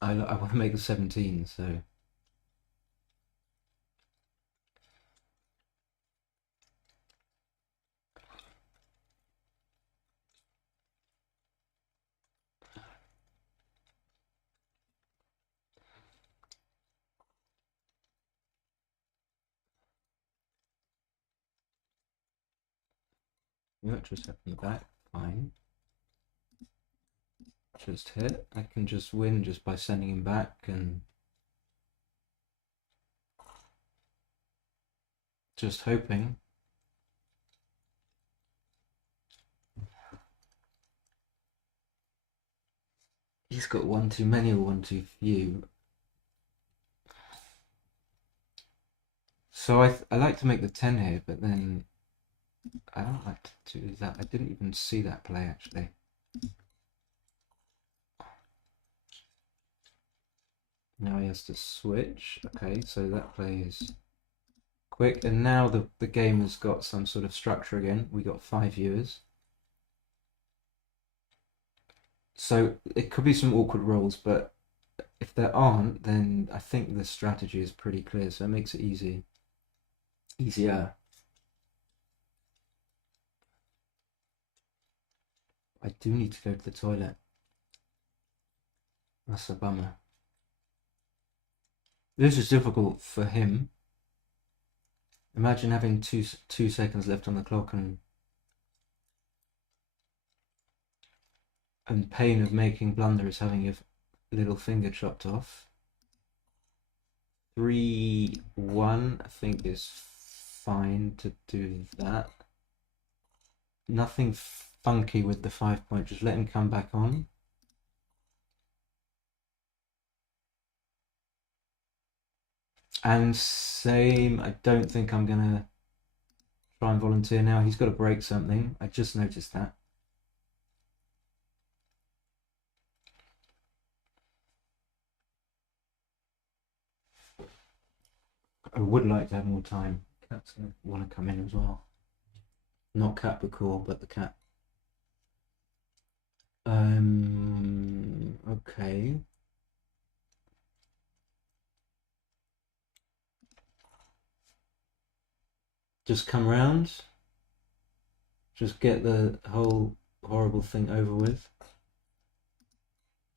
I want to make the 17, so you just hit from the back. Fine. Just hit. I can just win just by sending him back and just hoping. He's got 1 too many or 1 too few. So I like to make the 10 here, but then I don't like to do that. I didn't even see that play actually. Now he has to switch. Okay, so that play is quick, and now the game has got some sort of structure again. We got 5 viewers. So it could be some awkward rolls, but if there aren't, then I think the strategy is pretty clear, so it makes it easier. I do need to go to the toilet. That's a bummer. This is difficult for him. Imagine having two seconds left on the clock and pain of making blunder is having your little finger chopped off. 3-1, I think, is fine to do that. Nothing funky with the 5 point, just let him come back on. And same, I don't think I'm gonna try and volunteer now. He's got to break something. I just noticed that. I would like to have more time. Cat's gonna want to come in as well. Not cat Bacall, but the cat. Okay. Just come round. Just get the whole horrible thing over with.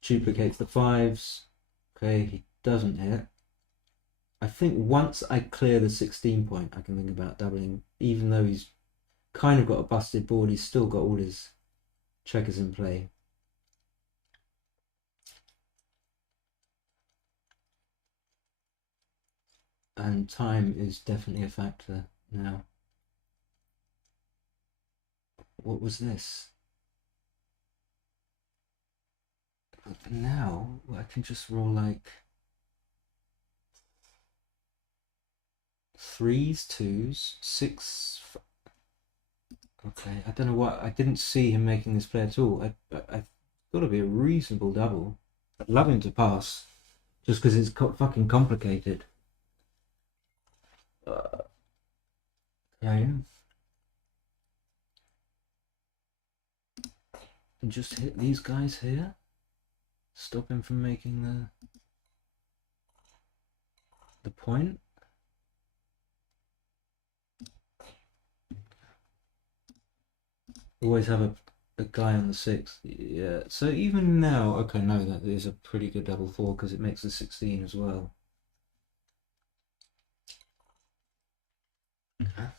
Duplicates the 5s. Okay, he doesn't hit. I think once I clear the 16 point, I can think about doubling. Even though he's kind of got a busted board, he's still got all his checkers in play. And time is definitely a factor now. What was this? Now I can just roll like 3s, 2s, 6. Okay, I don't know what. I didn't see him making this play at all. I've got to be a reasonable double. I'd love him to pass, just because it's fucking complicated. Okay. And just hit these guys here. Stop him from making the point. Always have a guy on the 6. Yeah. So even now, okay, no, that is a pretty good double 4 because it makes the 16 as well. Okay.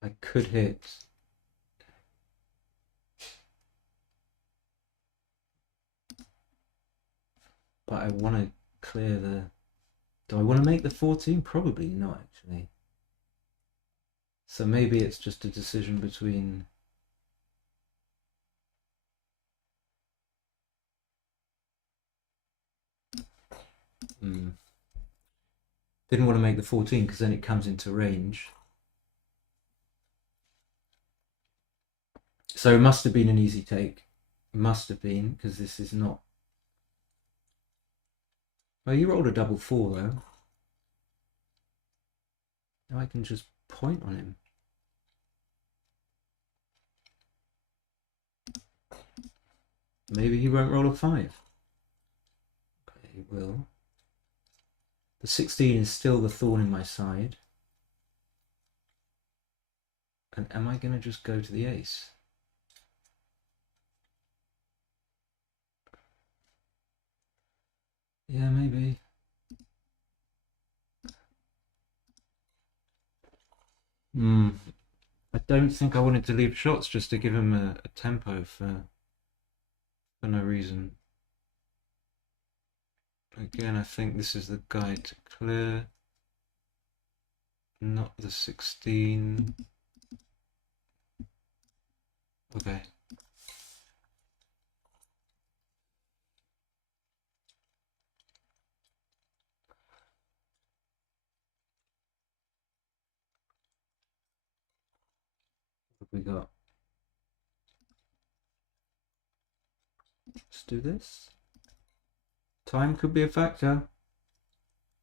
I could hit. But I want to clear the... Do I want to make the 14? Probably not, actually. So maybe it's just a decision between... Didn't want to make the 14 because then it comes into range. So it must have been an easy take. Must have been, because this is not... Well, you rolled a double 4 though. Now I can just point on him. Maybe he won't roll a 5. Okay, he will. The 16 is still the thorn in my side. And am I going to just go to the ace? Yeah, maybe. I don't think I wanted to leave shots just to give him a tempo for no reason. Again, I think this is the guy to clear. Not the 16. Okay. we got? Let's do this. Time could be a factor.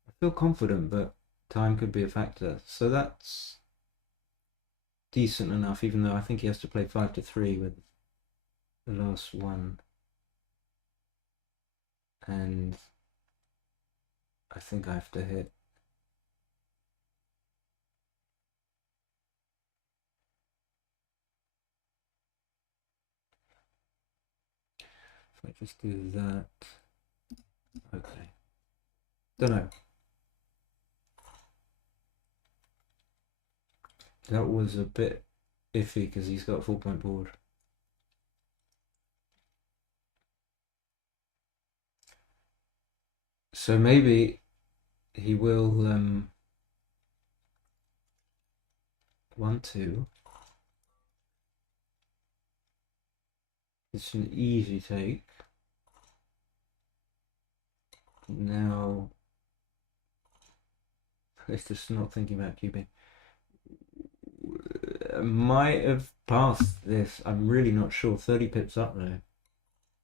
I feel confident, but time could be a factor. So that's decent enough, even though I think he has to play 5-3 with the last one. And I think I have to hit. If I just do that. Okay. Don't know. That was a bit iffy because he's got a 4-point board. So maybe he will 1-2. It's an easy take. Now it's just not thinking about cubing. Might have passed this. I'm really not sure. 30 pips up though.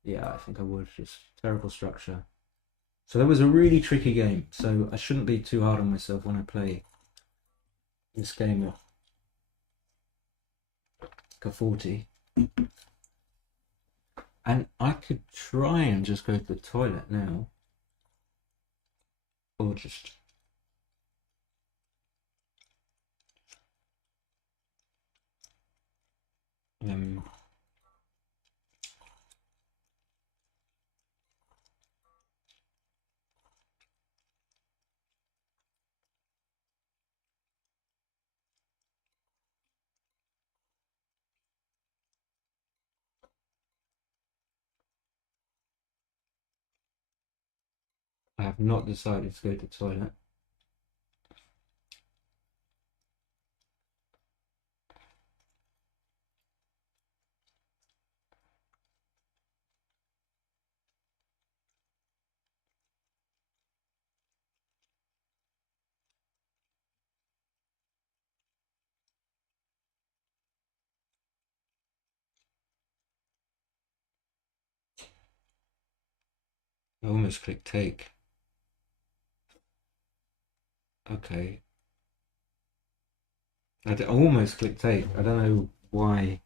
Yeah, I think I would. Just terrible structure. So that was a really tricky game. So I shouldn't be too hard on myself when I play this game at like a 40. And I could try and just go to the toilet now. Or just I have not decided to go to the toilet. I almost clicked take. Okay. I almost clicked take. I don't know why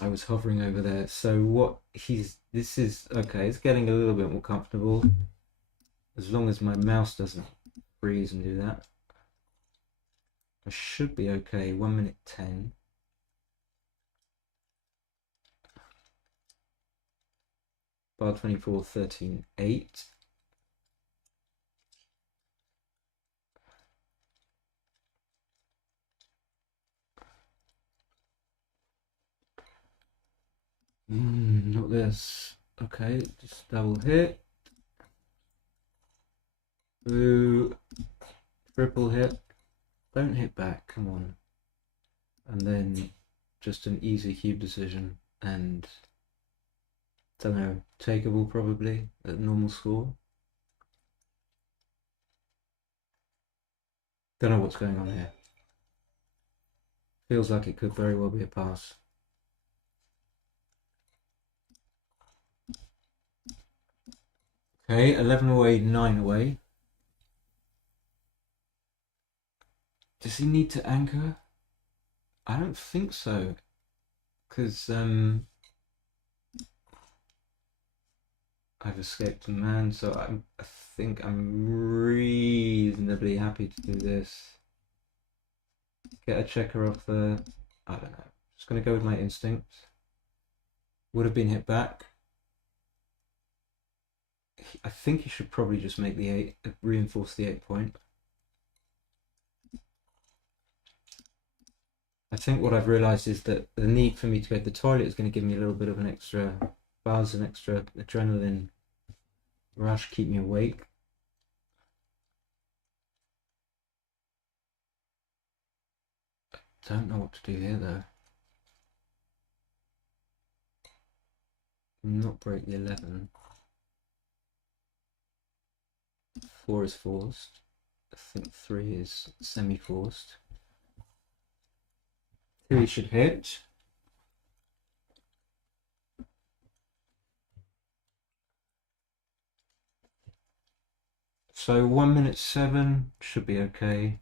I was hovering over there. So what this is, okay, it's getting a little bit more comfortable. As long as my mouse doesn't freeze and do that. I should be okay. 1 minute 10. Bar 24, 13, 8. Not this. Okay, just double hit. Ooh, triple hit. Don't hit back, come on. And then just an easy cube decision and don't know, takeable probably at normal score. Don't know what's going on here. Feels like it could very well be a pass. Okay, 11 away, 9 away. Does he need to anchor? I don't think so. Because I've escaped the man, so I think I'm reasonably happy to do this. Get a checker off the... I don't know. Just going to go with my instinct. Would have been hit back. I think he should probably just make the 8, reinforce the 8 point. I think what I've realised is that the need for me to go to the toilet is going to give me a little bit of an extra buzz, an extra adrenaline rush, keep me awake. Don't know what to do here though. Not break the 11. 4 is forced. I think 3 is semi-forced. He should hit. So 1 minute 7 should be okay.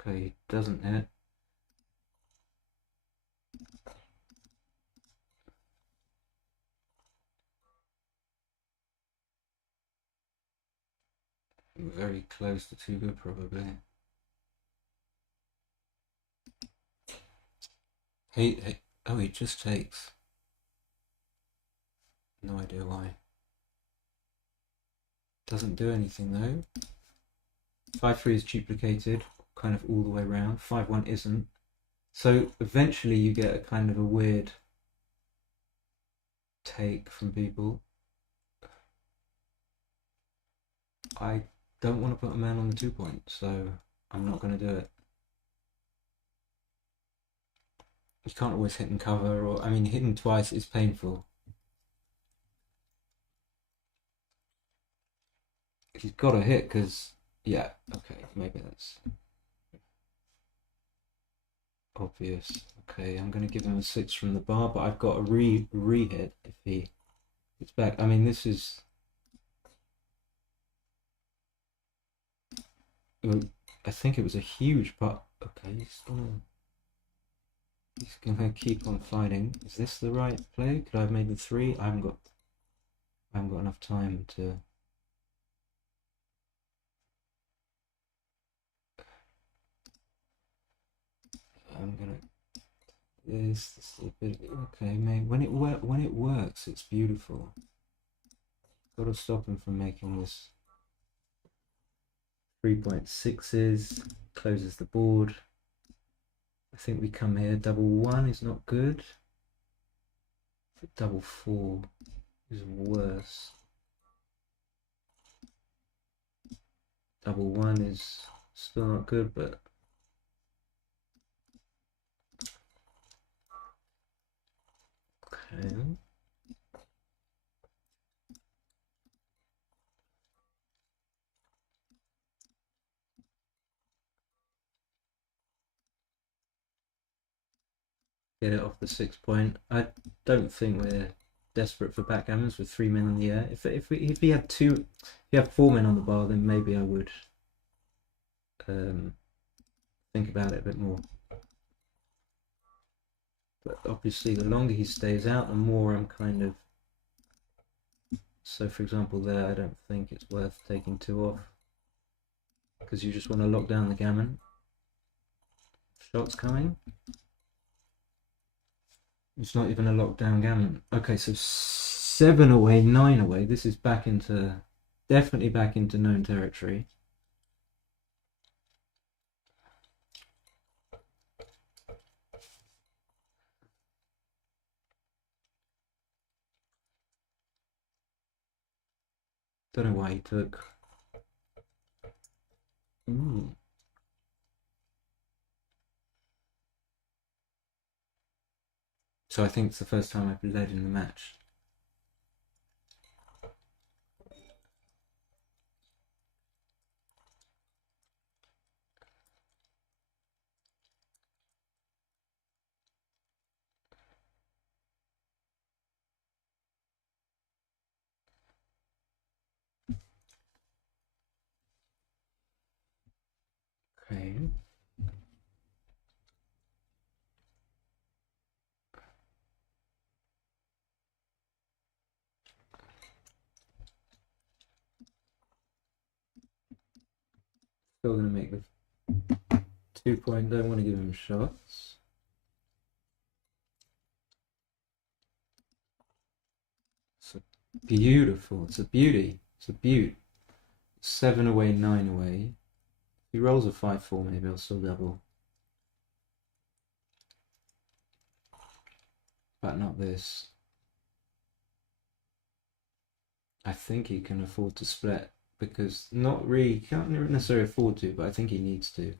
Okay, doesn't hit. Very close to too good, probably. Hey, oh, he just takes. No idea why. Doesn't do anything though. 5-3 is duplicated, kind of all the way around. 5-1 isn't. So eventually you get a kind of a weird take from people. I don't want to put a man on the 2 point, so I'm not going to do it. You can't always hit and cover, or I mean, hitting twice is painful. He's got to hit because, yeah, okay, maybe that's obvious. Okay, I'm going to give him a 6 from the bar, but I've got a re-hit if he gets back. I mean, this is... I think it was a huge part. Okay, he's gonna keep on fighting. Is this the right play? Could I have made the 3? I haven't got enough time to... I'm gonna... This is a bit... Okay, mate. When it works, it's beautiful. Got to stop him from making this 3.6s. Closes the board. I think we come here. Double 1 is not good. But double 4 is worse. Double 1 is still not good, but okay. Get it off the 6 point. I don't think we're desperate for backgammons with 3 men in the air. If we had 4 men on the bar, then maybe I would think about it a bit more. But obviously, the longer he stays out, the more I'm kind of... So, for example, there, I don't think it's worth taking 2 off because you just want to lock down the gammon. Shots coming. It's not even a lockdown gammon. Okay, so 7 away, 9 away. This is definitely back into known territory. Don't know why he took. Ooh. So I think it's the first time I've led in the match. Okay. Still gonna make the 2 point. Don't want to give him shots. It's beautiful. It's a beauty. It's a beaut. 7 away, 9 away. If he rolls a 5-4, maybe I'll still double. But not this. I think he can afford to split because not really, he can't necessarily afford to, but I think he needs to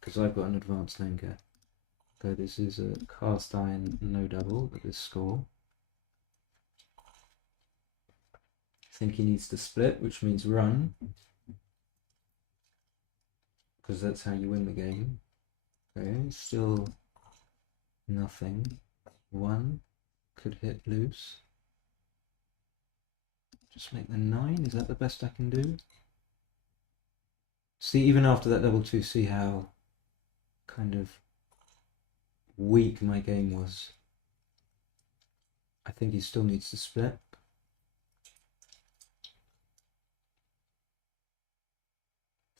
because I've got an advanced linker. So this is a cast iron no double at this score. I think he needs to split, which means run because that's how you win the game. Okay, still Nothing. 1 could hit loose. Just make the 9. Is that the best I can do? See, even after that double 2, see how kind of weak my game was. I think he still needs to split.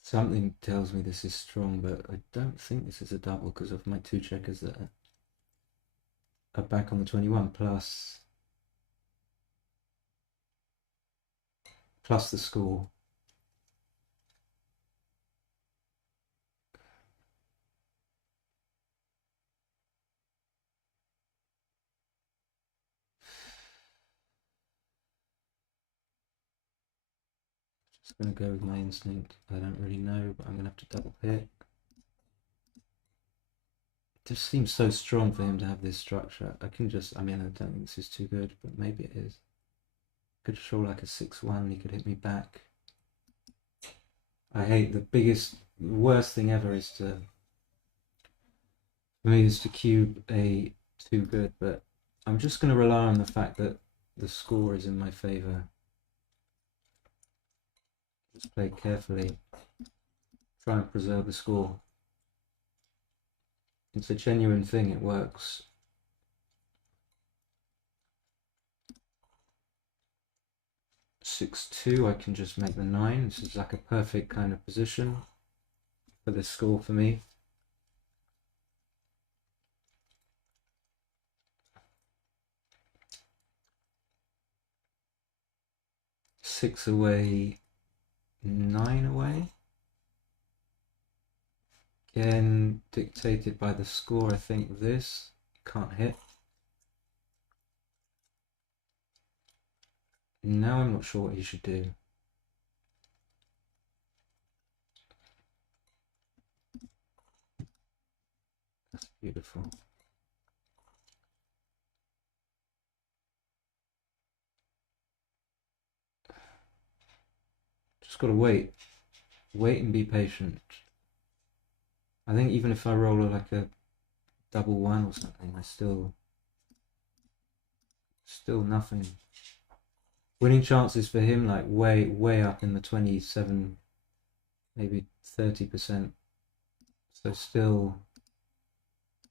Something tells me this is strong, but I don't think this is a double because of my 2 checkers that are back on the 21 plus the score. Just going to go with my instinct. I don't really know, but I'm going to have to double pick. It just seems so strong for him to have this structure. I can just, I mean, I don't think this is too good, but maybe it is. Could show like a 6-1, he could hit me back. I hate worst thing ever is to, for me, is to cube a too good, but I'm just going to rely on the fact that the score is in my favor. Just play it carefully. Try and preserve the score. It's a genuine thing, it works. (6-2), I can just make the 9. This is like a perfect kind of position for this score for me. Six away, 9 away. Again, dictated by the score. I think this can't hit. Now I'm not sure what he should do. That's beautiful. Just gotta wait. Wait and be patient. I think even if I roll like a double 1 or something, I still nothing. Winning chances for him like way up in the 27, maybe 30%. So still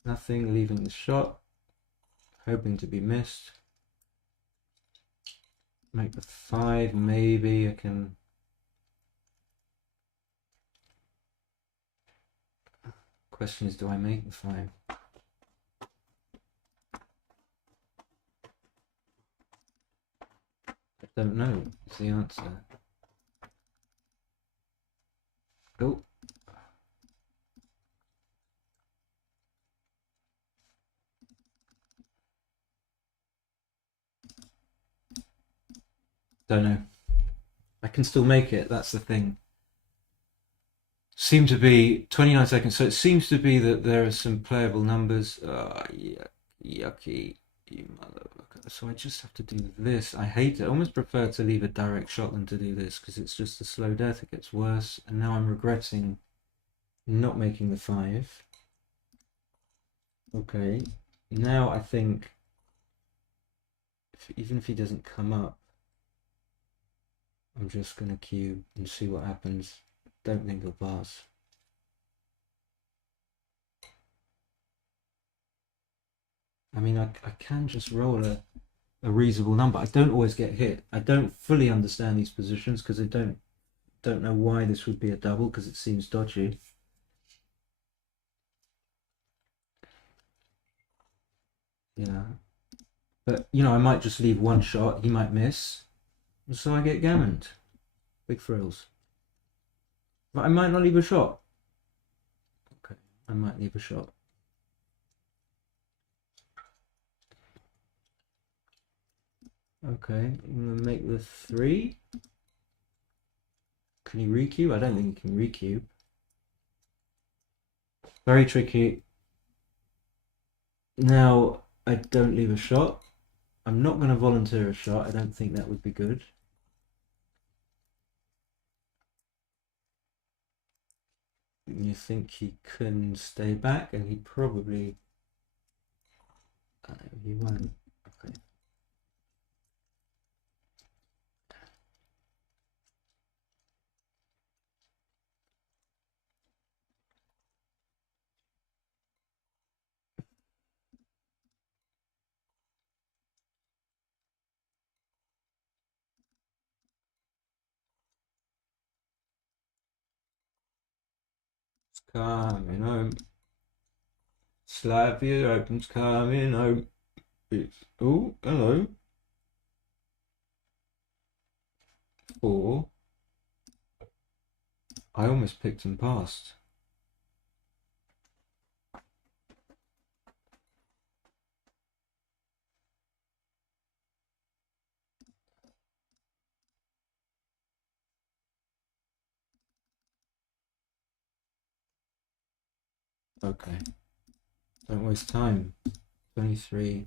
nothing, leaving the shot, hoping to be missed. Make the 5, maybe I can. Question is, do I make the 5? I don't know, is the answer. Oh. Don't know. I can still make it, that's the thing. Seem to be 29 seconds, so it seems to be that there are some playable numbers. Yucky, you motherfucker. So I just have to do this. I hate it. I almost prefer to leave a direct shot than to do this because it's just a slow death. It gets worse, and now I'm regretting not making the 5. Okay, now I think even if he doesn't come up, I'm just gonna cube and see what happens. Don't think he'll pass. I mean, I can just roll a reasonable number. I don't always get hit. I don't fully understand these positions because I don't know why this would be a double because it seems dodgy. Yeah, but you know, I might just leave one shot. He might miss, so I get gammoned. Big thrills. But I might not leave a shot. Okay, I might leave a shot. Okay, I'm gonna make the 3. Can he recube? I don't think he can recube. Very tricky. Now, I don't leave a shot. I'm not going to volunteer a shot. I don't think that would be good. You think he can stay back, and he probably He won't. Okay. It's coming home. Slavia opens coming home. It's, oh, hello. 4. I almost picked and passed. Okay. Don't waste time. 23.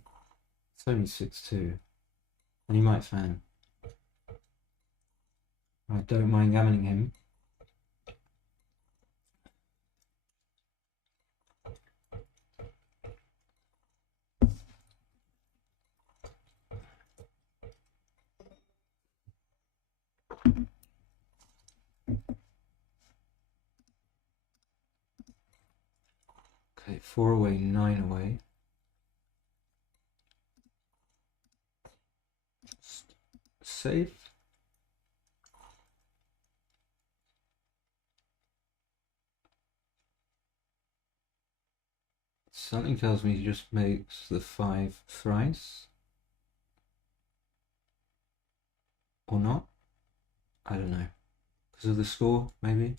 It's only 6-2. And he might fan. I don't mind gammoning him. Okay, 4 away, 9 away. Safe. Something tells me he just makes the 5 thrice. Or not. I don't know. Because of the score, maybe?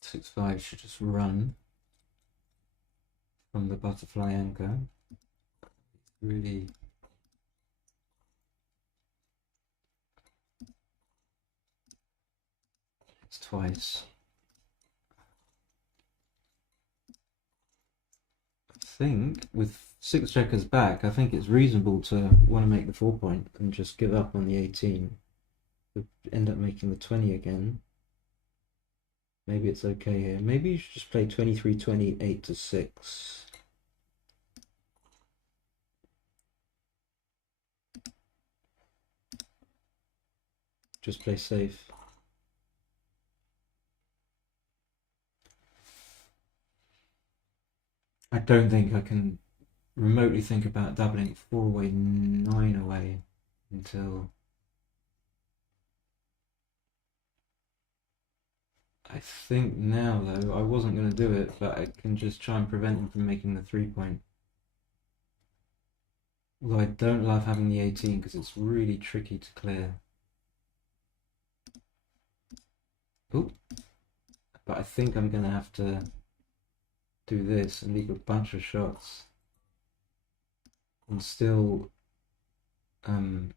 Six five should just run from the butterfly anchor. Really. It's twice. I think with 6 checkers back, I think it's reasonable to want to make the 4 point and just give up on the 18. We'll end up making the 20 again. Maybe it's okay here. Maybe you should just play 23-20, 8-6. Just play safe. I don't think I can remotely think about doubling 4 away, 9 away until I think now though I wasn't going to do it, but I can just try and prevent him from making the 3 point. Although I don't love having the 18 because it's really tricky to clear. Oh, but I think I'm going to have to do this and leave a bunch of shots and still oh,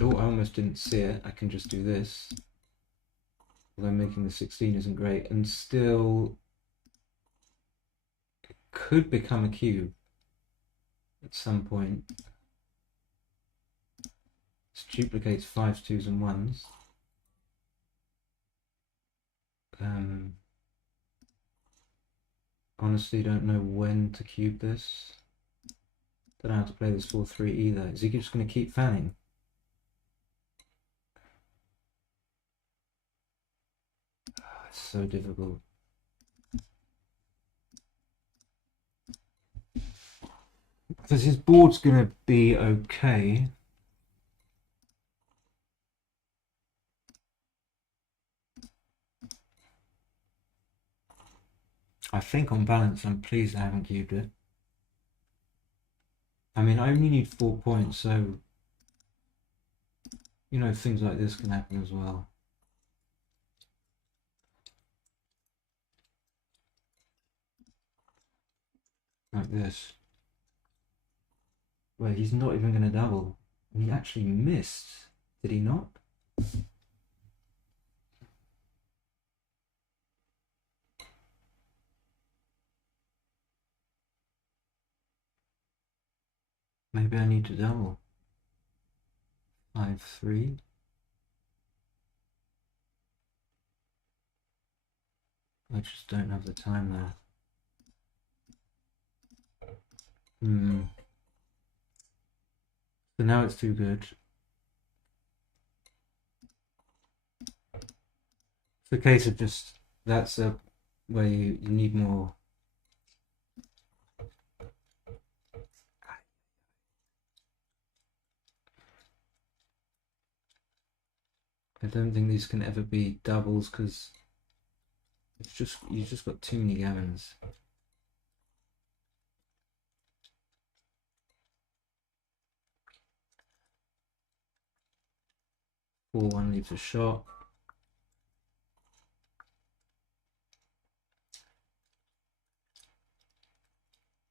I almost didn't see it. I can just do this, although making the 16 isn't great, and still it could become a cube at some point. This duplicates 5s, 2s and 1s. Honestly don't know when to cube this. Don't know how to play this 4-3 either. Is he just going to keep fanning? Oh, it's so difficult. Because his board's going to be okay. I think on balance I'm pleased I haven't cubed it. I mean, I only need 4 points, so you know, things like this can happen as well. Like this. Where he's not even going to double. And he actually missed. Did he not? Maybe I need to double. 5-3. I just don't have the time there. So now it's too good. It's a case of just, that's a where you need more. I don't think these can ever be doubles because it's just, you've just got too many gammons. 4-1 leaves a shot.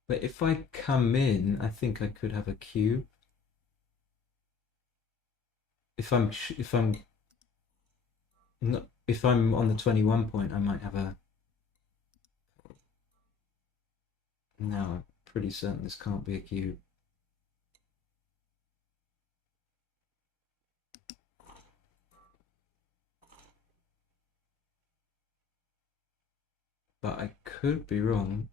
But if I come in, I think I could have a cube. If I'm on the 21 point, I might have a. Now I'm pretty certain this can't be a cube. But I could be wrong.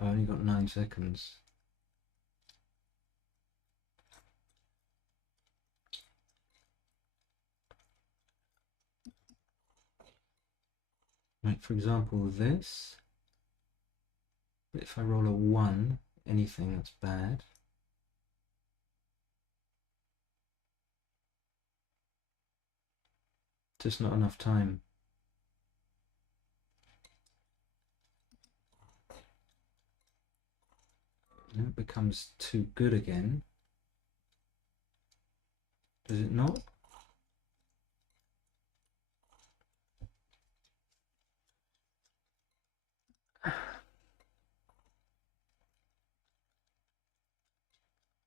I only got 9 seconds. Like, for example, this. If I roll a 1, anything that's bad. Just not enough time. Now it becomes too good again. Does it not?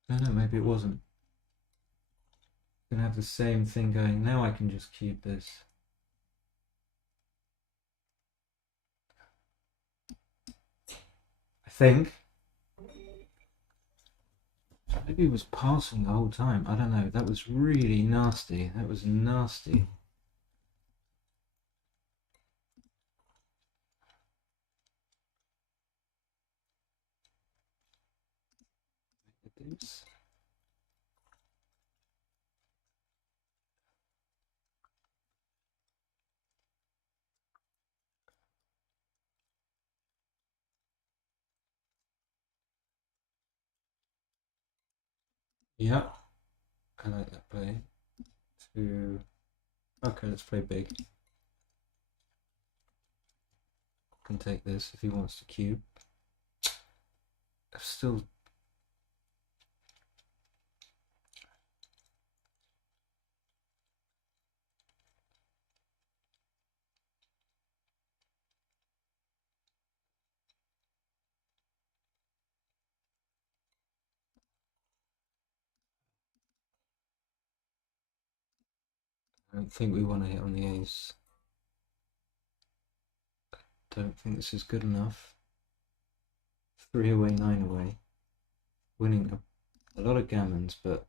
No, maybe it wasn't. Gonna have the same thing going. Now I can just cube this. I think. Maybe he was passing the whole time. I don't know. That was really nasty. That was nasty. Deuce. Yeah, I like that play. Okay, let's play big. Can take this if he wants to cube. Still. I don't think we want to hit on the ace. Don't think this is good enough. 3 away, 9 away. Winning a lot of gammons, but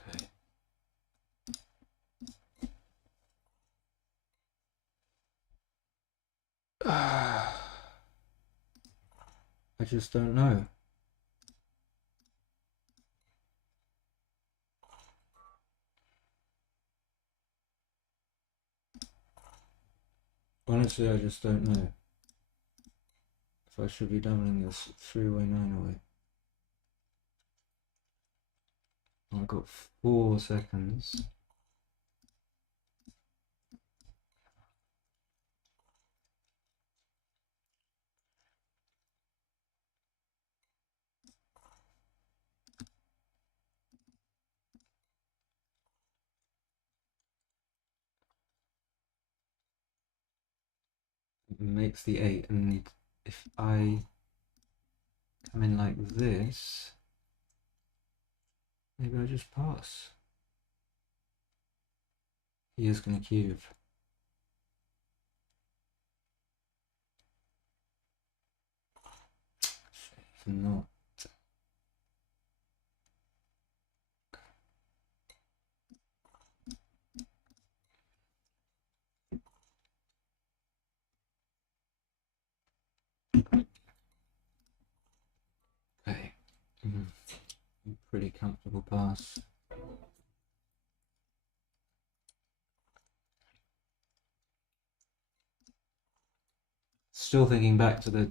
okay. I just don't know. Honestly, I just don't know if I should be doubling this 3 away, 9 away. I've got 4 seconds. It makes the 8, and if I come in like this, maybe I just pass. He is going to cube. If not. Okay. Pretty comfortable pass. Still thinking back to the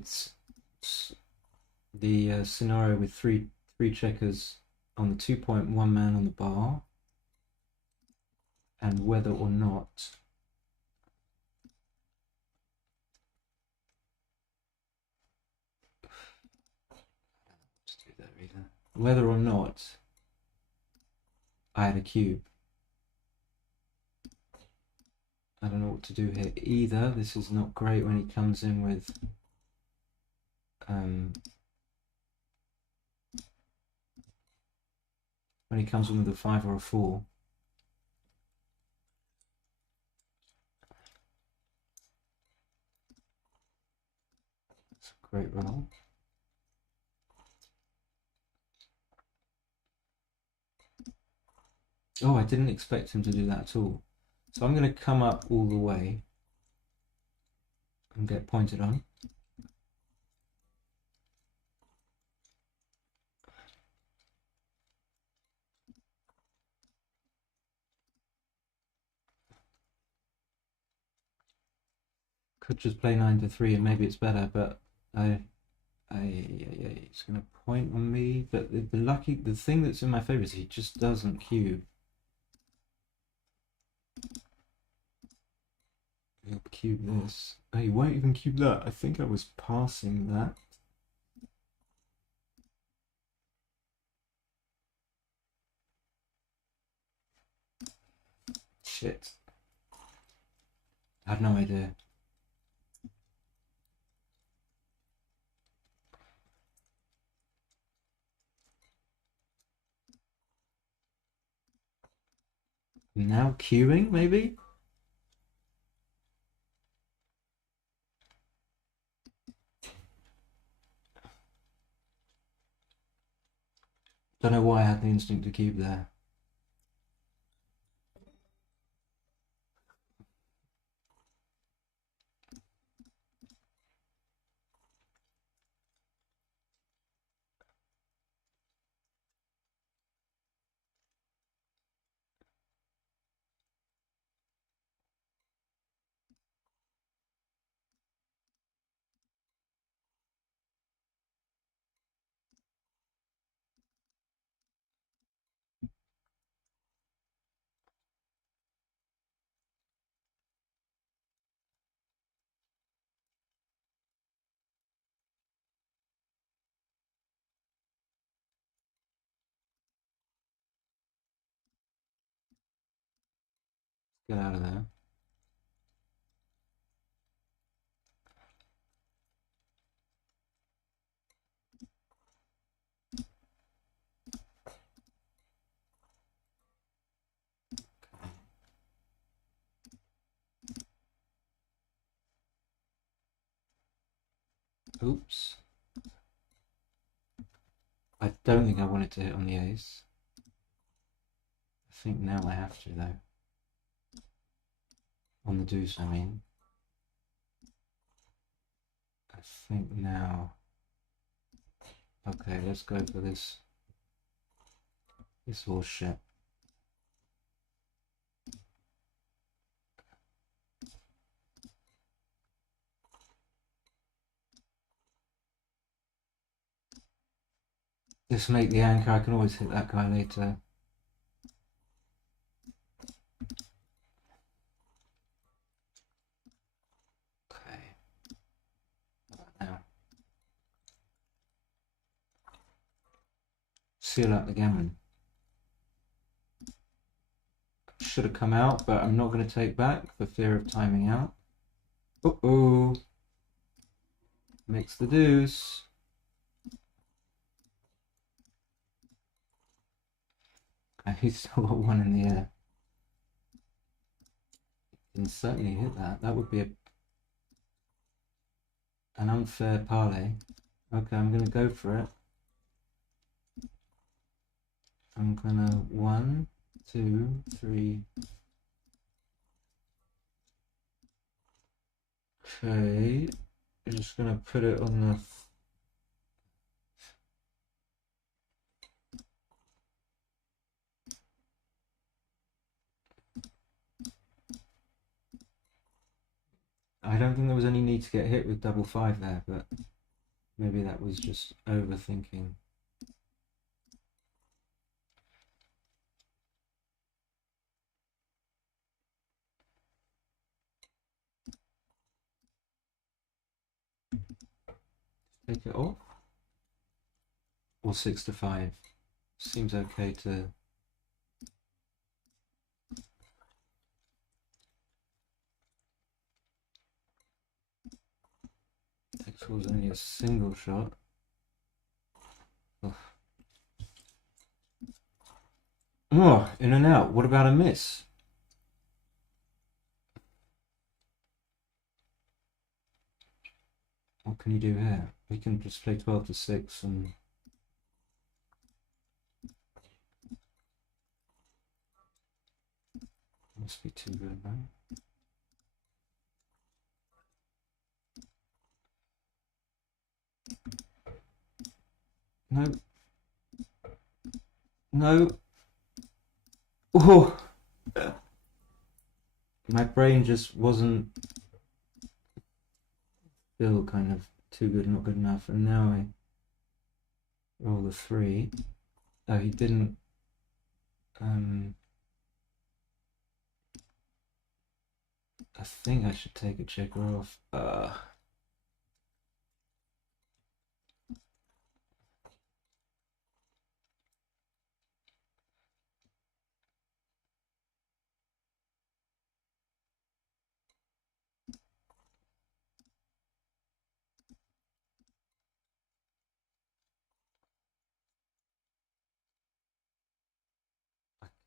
scenario with three checkers on the 2.1 man on the bar, and whether or not whether or not I had a cube. I don't know what to do here either. This is not great when he comes in with when he comes in with a 5 or a 4. It's a great roll. Oh, I didn't expect him to do that at all. So I'm going to come up all the way and get pointed on. Could just play 9 to 3 and maybe it's better, but it's going to point on me. But the thing that's in my favor is he just doesn't cube. He'll cube this. Oh, he won't even cube that. I think I was passing that. Shit. I have no idea. Now queuing, maybe? Don't know why I had the instinct to cube there. Get out of there. Oops. I don't think I wanted to hit on the ace. I think now I have to, though. On the deuce, I mean. I think now. Okay, let's go for this. This horse shit. Just make the anchor. I can always hit that guy later. Okay. Now. Seal out the gammon. Should have come out, but I'm not going to take back for fear of timing out. Uh-oh. Mix the deuce. He's still got one in the air. Can certainly hit that. That would be an unfair parlay. Okay, I'm going to go for it. I'm going to 1, 2, 3. Okay, I'm just going to put it on the... I don't think there was any need to get hit with double 5 there, but maybe that was just overthinking. Take it off. Or 6 to 5. Seems okay to... Takes was only a single shot. Oh, in and out. What about a miss? What can you do here? We can just play 12 to 6 and... Must be too good, right? No. No. Oh! My brain just wasn't still kind of too good, not good enough. And now I roll the 3. Oh, he didn't... I think I should take a checker off. I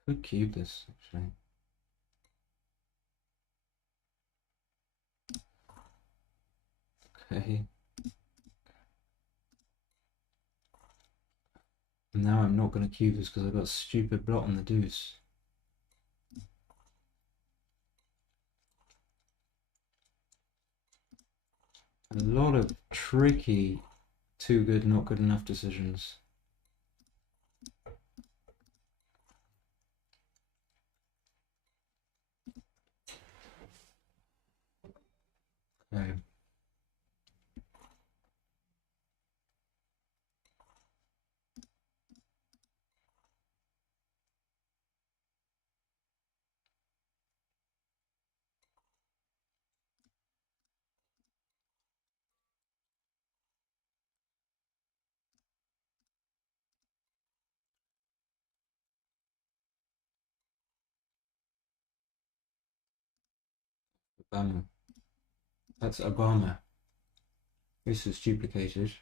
could cube this, actually. Okay. Now I'm not going to cube this because I've got a stupid blot on the deuce. A lot of tricky too good, not good enough decisions. Okay. Obama. That's Obama. This is duplicated.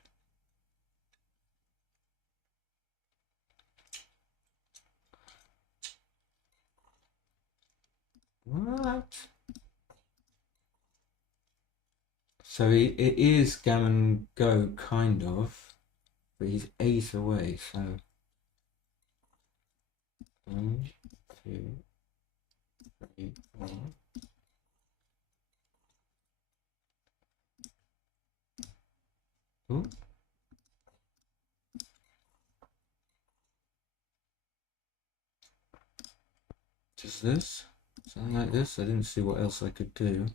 What? So it is gammon go, kind of, but he's 8 away, so 1, 2, 3, 4. Ooh. Just this? Something like this? I didn't see what else I could do.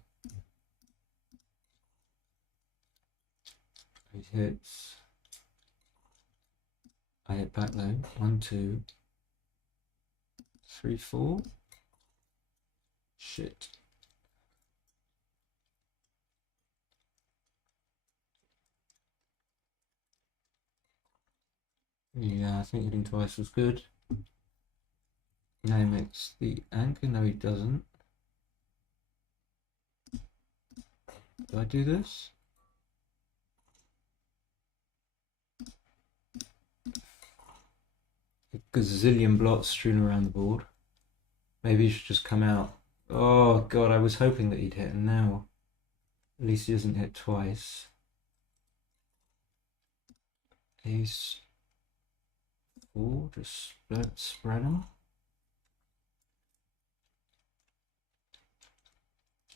He hits. I hit back though. 1, 2, 3, 4. Shit. Yeah, I think hitting twice was good. Now he makes the anchor. No, he doesn't. Do I do this? A gazillion blots strewn around the board. Maybe you should just come out Oh god, I was hoping that he'd hit, and now at least he doesn't hit twice. Ace 4, just spread him.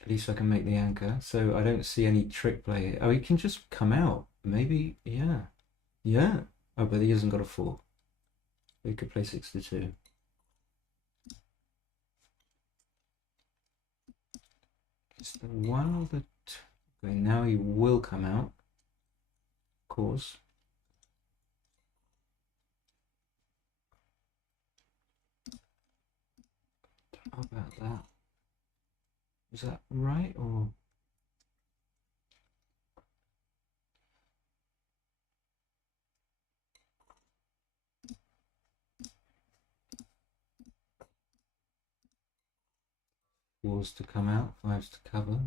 At least I can make the anchor, so I don't see any trick play. Oh, he can just come out. Maybe, yeah. Yeah. Oh, but he hasn't got a 4. He could play 6 to 2. Is the 1 or the 2? Okay, now he will come out. Of course. How about that? Is that right or? Fours to come out, 5s to cover.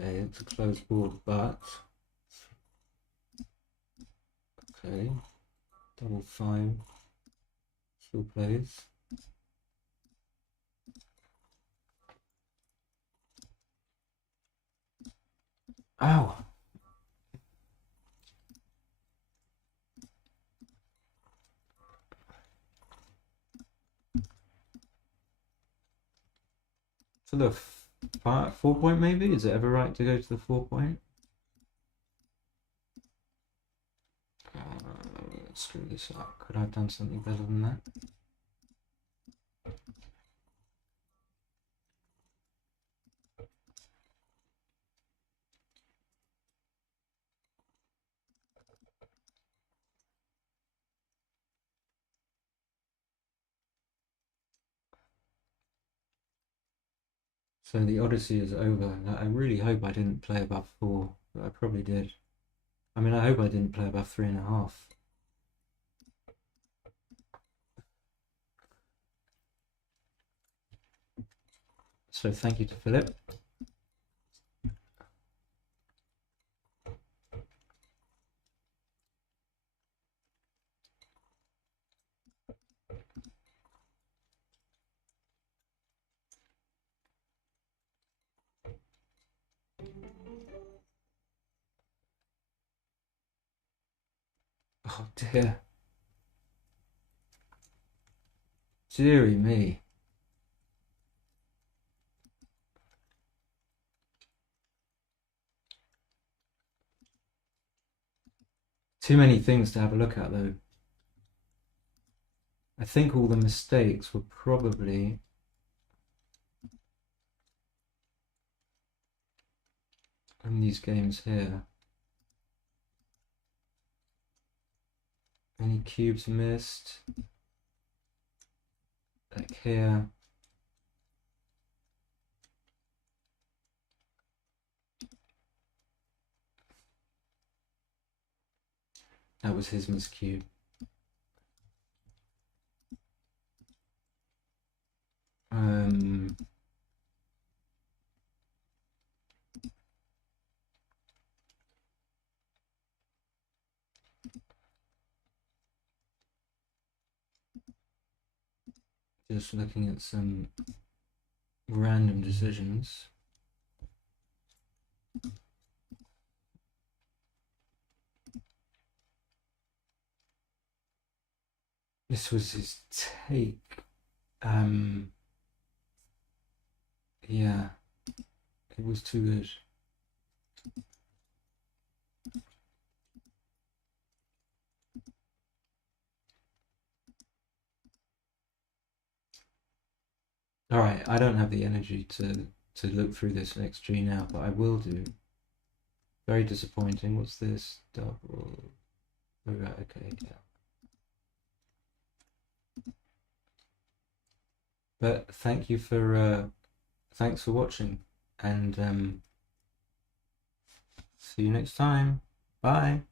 Okay, it's a closed board, but okay, double 5 still plays. Ow! To the 4 point maybe? Is it ever right to go to the 4 point? Let's screw this up. Could I have done something better than that? So the Odyssey is over. I really hope I didn't play above 4, but I probably did. I mean, I hope I didn't play above 3.5. So thank you to Philip. Oh dear. Deary me. Too many things to have a look at though. I think all the mistakes were probably in these games here. Any cubes missed? Like here. That was his miscue. Just looking at some random decisions. This was his take. Yeah, it was too good. All right, I don't have the energy to look through this next tree now, but I will do. Very disappointing. What's this? Double. Oh, right, okay, yeah. But thank you for thanks for watching, and see you next time. Bye.